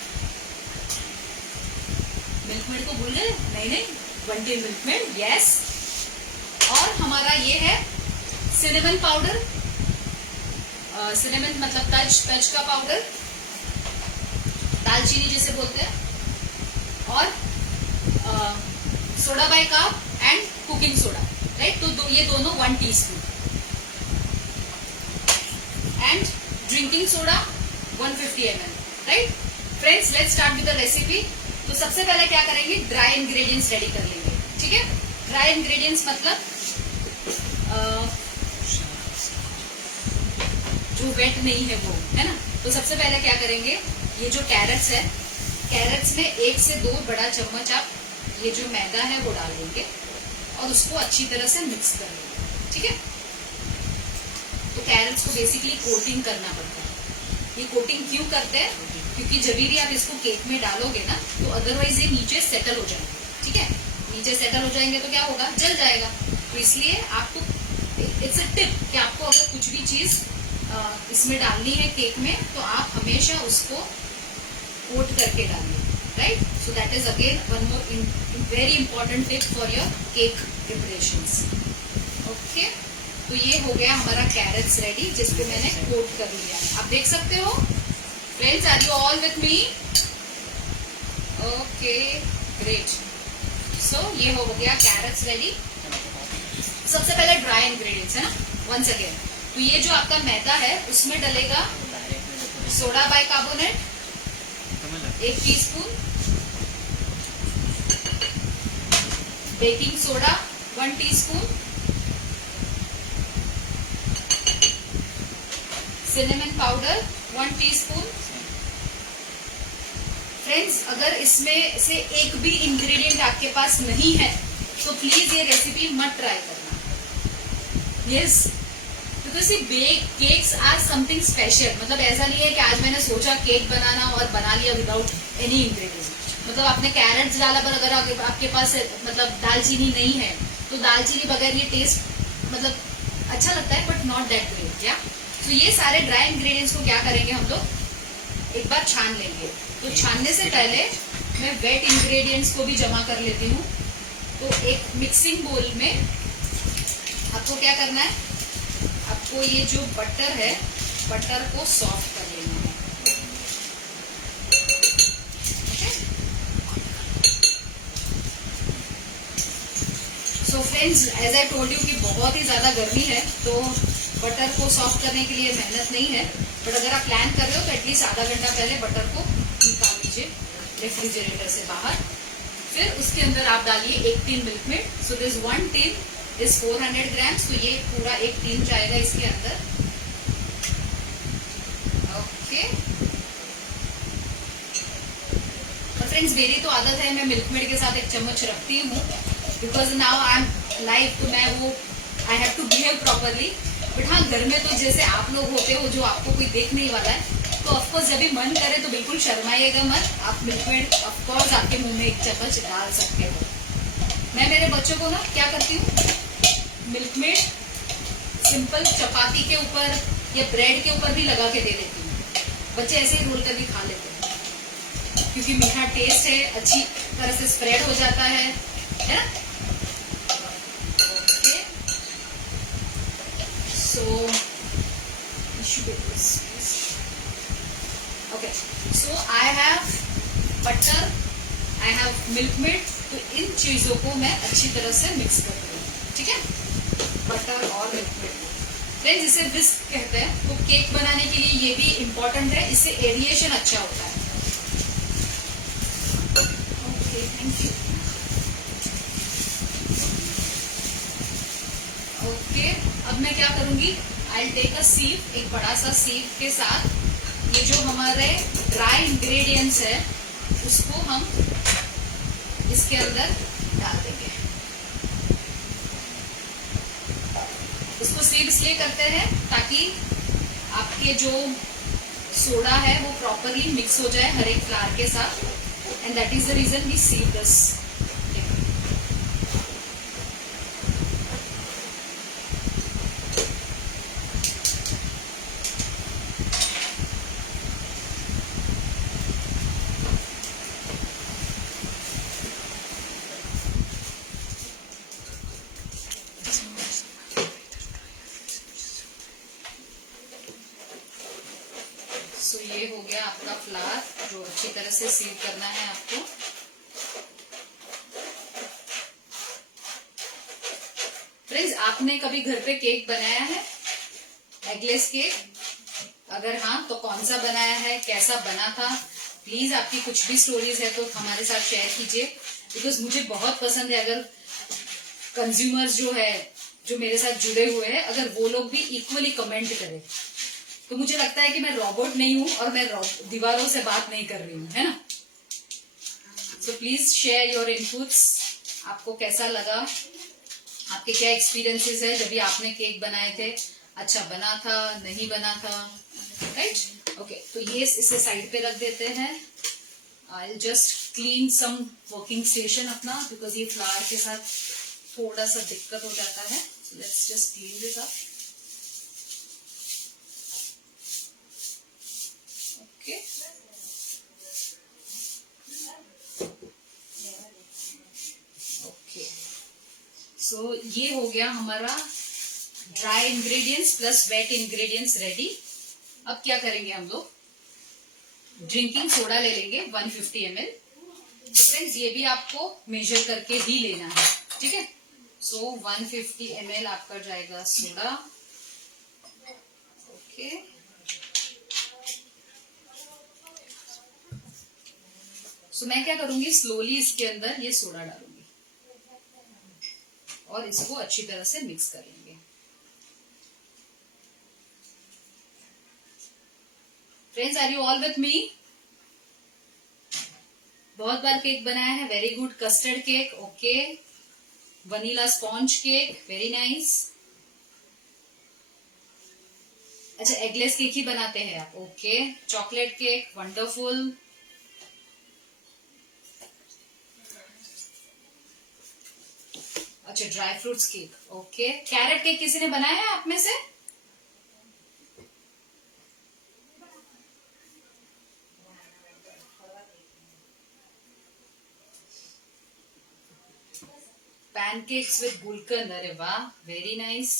मिल्कमेड को भूल गए? नहीं, 1 टी मिल्कमेड, यस. और हमारा ये है सिनेमन पाउडर. सिनेमन मतलब तज का पाउडर, दालचीनी जिसे बोलते हैं, और soda bicarb and cooking soda, right? तो ये दोनों 1 teaspoon. And drinking soda 150 ml, right? Friends, let's start with the recipe. तो सबसे पहले क्या करेंगे, ड्राई इंग्रेडिएंट्स रेडी कर लेंगे. ठीक है, ड्राई इंग्रेडिएंट्स मतलब जो वेट नहीं है वो, है ना. तो सबसे पहले क्या करेंगे, ये जो कैरेट्स है, कैरेट्स में 1 से 2 बड़ा चम्मच आप ये जो मैदा है वो डाल देंगे और उसको अच्छी तरह से मिक्स कर लेंगे. ठीक है, तो कैरेट्स को बेसिकली कोटिंग करना पड़ता है. ये कोटिंग क्यों करते हैं, क्योंकि जब भी आप इसको केक में डालोगे ना तो अदरवाइज ये नीचे सेटल हो जाएंगे. ठीक है, नीचे सेटल हो जाएंगे तो क्या होगा, जल जाएगा. तो इसलिए आपको इट्स अ टिप कि आपको अगर कुछ भी चीज इसमें डालनी है केक में तो आप हमेशा उसको कोट करके डालिए, right? So that is again one more very important tip for your cake preparations. Okay, तो ये हो गया हमारा कैरेट्स रेडी, जिसको मैंने कोट कर लिया. आप देख सकते हो friends, are you all with me? Okay, great. So ये हो गया कैरेट्स रेडी. सबसे पहले ड्राई इंग्रेडिएंट्स है ना, वंस अगेन. तो ये जो आपका मैदा है उसमें डलेगा soda bicarbonate 1 teaspoon, baking soda 1 teaspoon, cinnamon powder 1 teaspoon. Friends, अगर इसमें से एक भी इंग्रेडिएंट आपके पास नहीं है तो प्लीज ये रेसिपी मत ट्राई करना. Yes, because cakes are something special. मतलब ऐसा नहीं है कि आज मैंने सोचा केक बनाना और बना लिया विदाउट एनी इंग्रेडिएंट्स. मतलब आपने कैरेट्स डाला पर अगर आपके पास मतलब दालचीनी नहीं है तो दालचीनी बगैर ये टेस्ट मतलब अच्छा लगता है बट नॉट दैट ग्रेट. या तो ये सारे ड्राई इंग्रेडिएंट्स को क्या करेंगे हम लोग, एक बार छान लेंगे. तो छानने से पहले मैं वेट इंग्रेडिएंट्स को भी जमा कर लेती हूँ. तो एक मिक्सिंग बोल में आपको क्या करना है, आपको ये जो बटर है, बटर को सॉफ्ट कर लेना है. So friends, as I told you कि बहुत ही ज्यादा गर्मी है तो बटर को सॉफ्ट करने के लिए मेहनत नहीं है. बट अगर आप प्लान कर रहे हो तो एटलीस्ट आधा घंटा पहले बटर को निकाल लीजिए रेफ्रिजरेटर से बाहर. फिर उसके अंदर आप डालिए 1 tin milk made. So this 1 tin is 400 grams, तो ये पूरा एक टीन जाएगा इसके अंदर। ओके, और फ्रेंड्स मेरी तो आदत है, मैं मिल्क मेड के साथ एक चम्मच रखती हूँ, because now I am live, तो मैं वो I have to behave properly. But हाँ, घर में तो जैसे आप लोग होते हो जो आपको कोई देख नहीं वाला है, तो ऑफकोर्स जब भी मन करे तो बिल्कुल शर्माइएगा मत, आप मिल्क मेड ऑफकोर्स आपके मुंह में एक चम्मच डाल सकते हो। मैं मेरे बच्चों को ना क्या करती हूँ, मिल्क मेड सिंपल चपाती के ऊपर या ब्रेड के ऊपर भी लगा के दे देती हूँ। बच्चे ऐसे ही रोल कर भी खा लेते हैं, क्योंकि मीठा टेस्ट है, अच्छी तरह से स्प्रेड हो जाता है ना। So, okay, so I have butter, I have milk maid, तो इन चीजों को मैं अच्छी तरह से मिक्स कर रही हूँ, ठीक है, बटर और मिल्क मेड। फ्रेंड्स इसे विस्क कहते हैं, तो केक बनाने के लिए ये भी इम्पोर्टेंट है, इससे एरिएशन अच्छा होता है। Okay, thank you. ओके, अब मैं क्या करूंगी, आई टेक अ सीव, एक बड़ा सा सीव के साथ ये जो हमारे ड्राई इंग्रेडिएंट्स है उसको हम इसके अंदर डाल देंगे। इसको सीव इसलिए करते हैं ताकि आपके जो सोडा है वो प्रॉपरली मिक्स हो जाए हर एक फ्लावर के साथ, and that is the reason we sieve this. So ये हो गया आपका फ्लावर जो अच्छी तरह से सीव करना है आपको। फ्रेंड्स आपने कभी घर पे केक बनाया है, एगलेस केक? अगर हाँ तो कौन सा बनाया है, कैसा बना था? प्लीज आपकी कुछ भी स्टोरीज है तो हमारे साथ शेयर कीजिए, बिकॉज मुझे बहुत पसंद है अगर कंज्यूमर्स जो है जो मेरे साथ जुड़े हुए हैं अगर वो लोग भी इक्वली कमेंट करें, तो मुझे लगता है कि मैं रोबोट नहीं हूं और मैं दीवारों से बात नहीं कर रही हूँ, है ना। So please share your inputs, आपको कैसा लगा, आपके क्या एक्सपीरियंसेस है जब भी आपने केक बनाए थे, अच्छा बना था, नहीं बना था, राइट। ओके, तो ये इसे साइड पे रख देते हैं। I will just clean some working station अपना, बिकॉज ये फ्लावर के साथ थोड़ा सा दिक्कत हो जाता है। So let's just clean this up. Okay, okay, so ये हो गया हमारा dry ingredients plus wet ingredients ready. अब क्या करेंगे हम लोग, ड्रिंकिंग सोडा ले लेंगे 150 ml। तो फ्रेंड्स ये भी आपको मेजर करके ही लेना है, ठीक है। सो 150 ml आपका जाएगा सोडा। ओके, सो मैं क्या करूंगी, स्लोली इसके अंदर ये सोडा डालूंगी और इसको अच्छी तरह से मिक्स कर लेंगे। Friends are you all with me? बहुत बार केक बनाया है, very good. Custard cake, okay. Vanilla sponge cake, very nice. अच्छा, एगलेस केक ही बनाते हैं आप, ओके। Chocolate cake, wonderful. अच्छा, dry fruits cake, okay. Carrot cake किसी ने बनाया है आप में से? पैनकेक्स विद गुलकंद, अरे वाह, वेरी नाइस।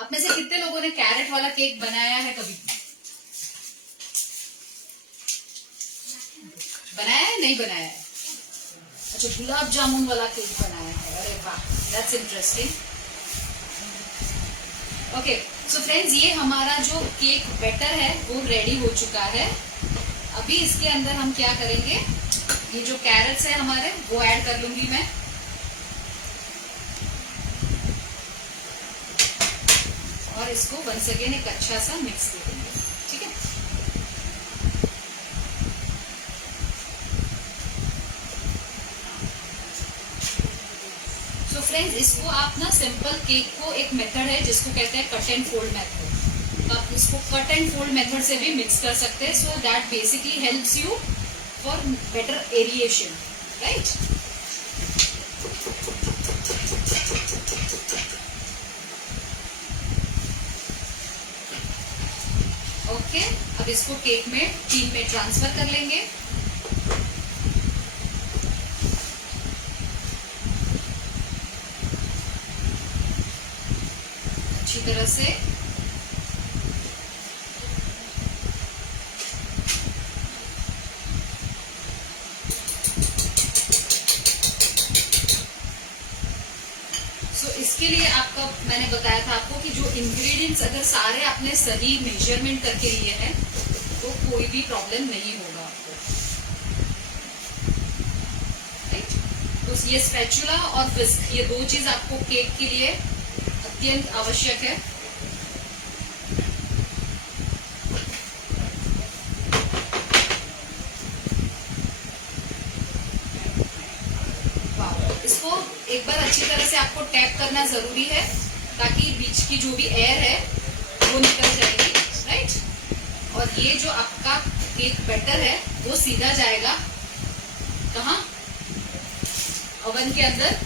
आप में से कितने लोगों ने कैरेट वाला केक बनाया है कभी? बनाया है, नहीं बनाया है? अच्छा, गुलाब जामुन वाला केक बनाया है, अरे वाह, that's interesting. Okay, so friends ये हमारा जो केक बैटर है वो रेडी हो चुका है। अभी इसके अंदर हम क्या करेंगे, ये जो कैरेट्स है हमारे वो ऐड कर लूंगी मैं। और इसको वंस अगेन एक अच्छा सा मिक्स दे देंगे, ठीक है। सो फ्रेंड्स, इसको आप ना सिंपल केक को एक मेथड है जिसको कहते हैं कट एंड फोल्ड मेथड, तो आप इसको कट एंड फोल्ड मेथड से भी मिक्स कर सकते हैं। So that basically helps you for better aeration, right. Okay, अब इसको केक में टीन में ट्रांसफर कर लेंगे। अच्छी तरह से इसके लिए आपका मैंने बताया था आपको कि जो इंग्रेडिएंट्स अगर सारे आपने सही मेजरमेंट करके लिए हैं तो कोई भी प्रॉब्लम नहीं होगा आपको, राइट। तो ये स्पैचुला और विस्क, ये दो चीज आपको केक के लिए अत्यंत आवश्यक है। इसको एक बार अच्छी तरह से आपको टैप करना जरूरी है ताकि बीच की जो भी एयर है वो निकल जाएगी, राइट। और ये जो आपका केक बैटर है वो सीधा जाएगा कहाँ, ओवन के अंदर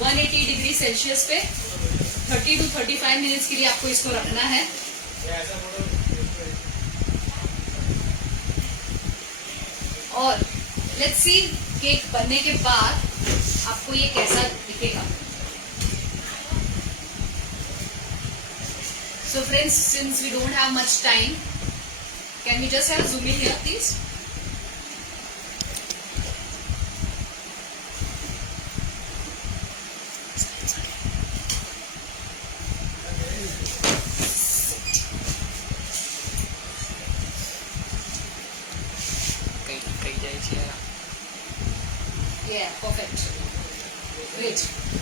180 डिग्री सेल्सियस पे 30 to 35 मिनट्स के लिए आपको इसको रखना है। और लेट्स सी केक बनने के बाद आपको ये कैसा दिखेगा। So friends, since we don't have much time, can we just have zoom in here, please? Yeah, perfect. Great.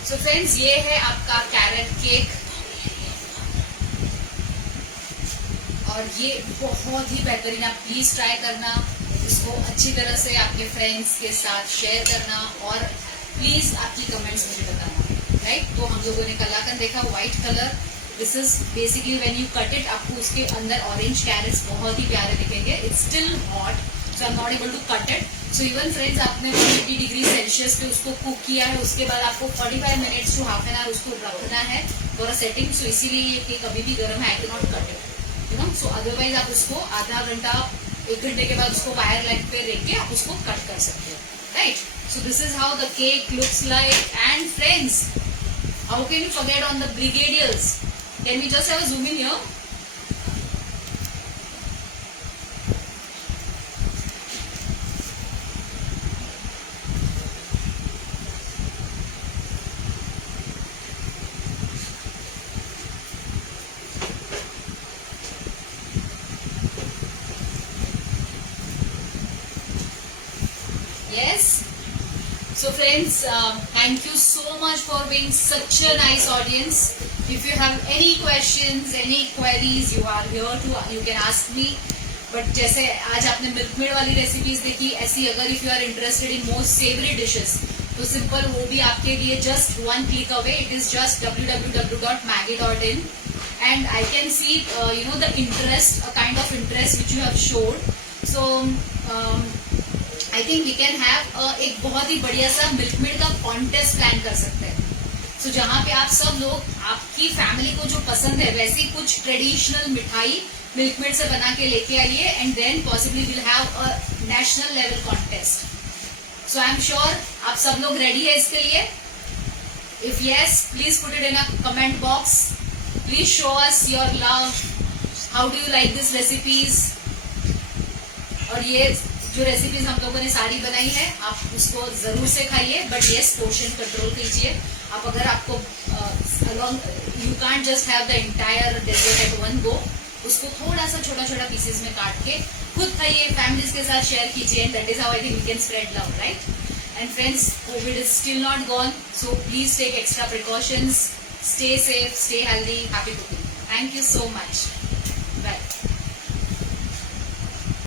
So friends, ये है आपका कैरेट केक और ये बहुत ही बेहतरीन, आप प्लीज ट्राई करना, इसको अच्छी तरह से आपके फ्रेंड्स के साथ शेयर करना और प्लीज आपकी कमेंट्स मुझे बताना, राइट। तो हम लोगों ने कलाकंद देखा, white colour, this is basically when you cut it आपको उसके अंदर ऑरेंज कैरेट्स बहुत ही प्यारे दिखेंगे। It's still hot, so I am not able to cut it. So even friends, आपने 180 डिग्री सेल्सियस पे उसको कुक किया है, उसके बाद आपको 45 minutes to half an hour उसको रखना है फॉर अ सेटिंग। सो इसीलिए ये केक अभी भी गर्म है, I can not cut it, you know. So otherwise आप उसको आधा घंटा 1 घंटे के बाद उसको बाहर लाइट पे रख के आप उसको कट कर सकते हो, right. So this is how the cake looks like. And friends, how can you forget on the brigadeiros? Can we just have a zoom in here? Yes. So friends, thank you so much for being such a nice audience. If you have any questions, any queries, you are here to, you can ask me. But जैसे आज आपने मिल्कमेड वाली रेसिपीज देखी, ऐसी अगर if you are interested in more savory dishes, तो सिंपल वो भी आपके लिए just one click away. It is just www.maggi.in, and I can see you know the interest, a kind of interest which you have showed. So I think we can have एक बहुत ही बढ़िया सा मिल्कमेड का कॉन्टेस्ट प्लान कर सकते हैं। सो जहाँ पे आप सब लोग, आपकी फैमिली को जो पसंद है वैसी कुछ ट्रेडिशनल मिठाई मिल्कमेड से बना के लेके आइए, and then possibly will have a national level contest. So I am sure आप सब लोग रेडी है इसके लिए। If yes, please put it in a comment box, please show us your love, how do you like this recipes. और ये जो रेसिपीज हम लोगों ने सारी बनाई है आप उसको जरूर से खाइए, बट यस पोर्शन कंट्रोल कीजिए। आप अगर आपको you can't just have the entire dessert at one go, उसको थोड़ा सा छोटा छोटा पीसेस में काट के खुद खाइए, फैमिलीज के साथ शेयर कीजिए, and that is how I think we can spread love, right. And friends, covid is still not gone, so please take extra precautions, stay safe, stay healthy, happy cooking. Thank you so much.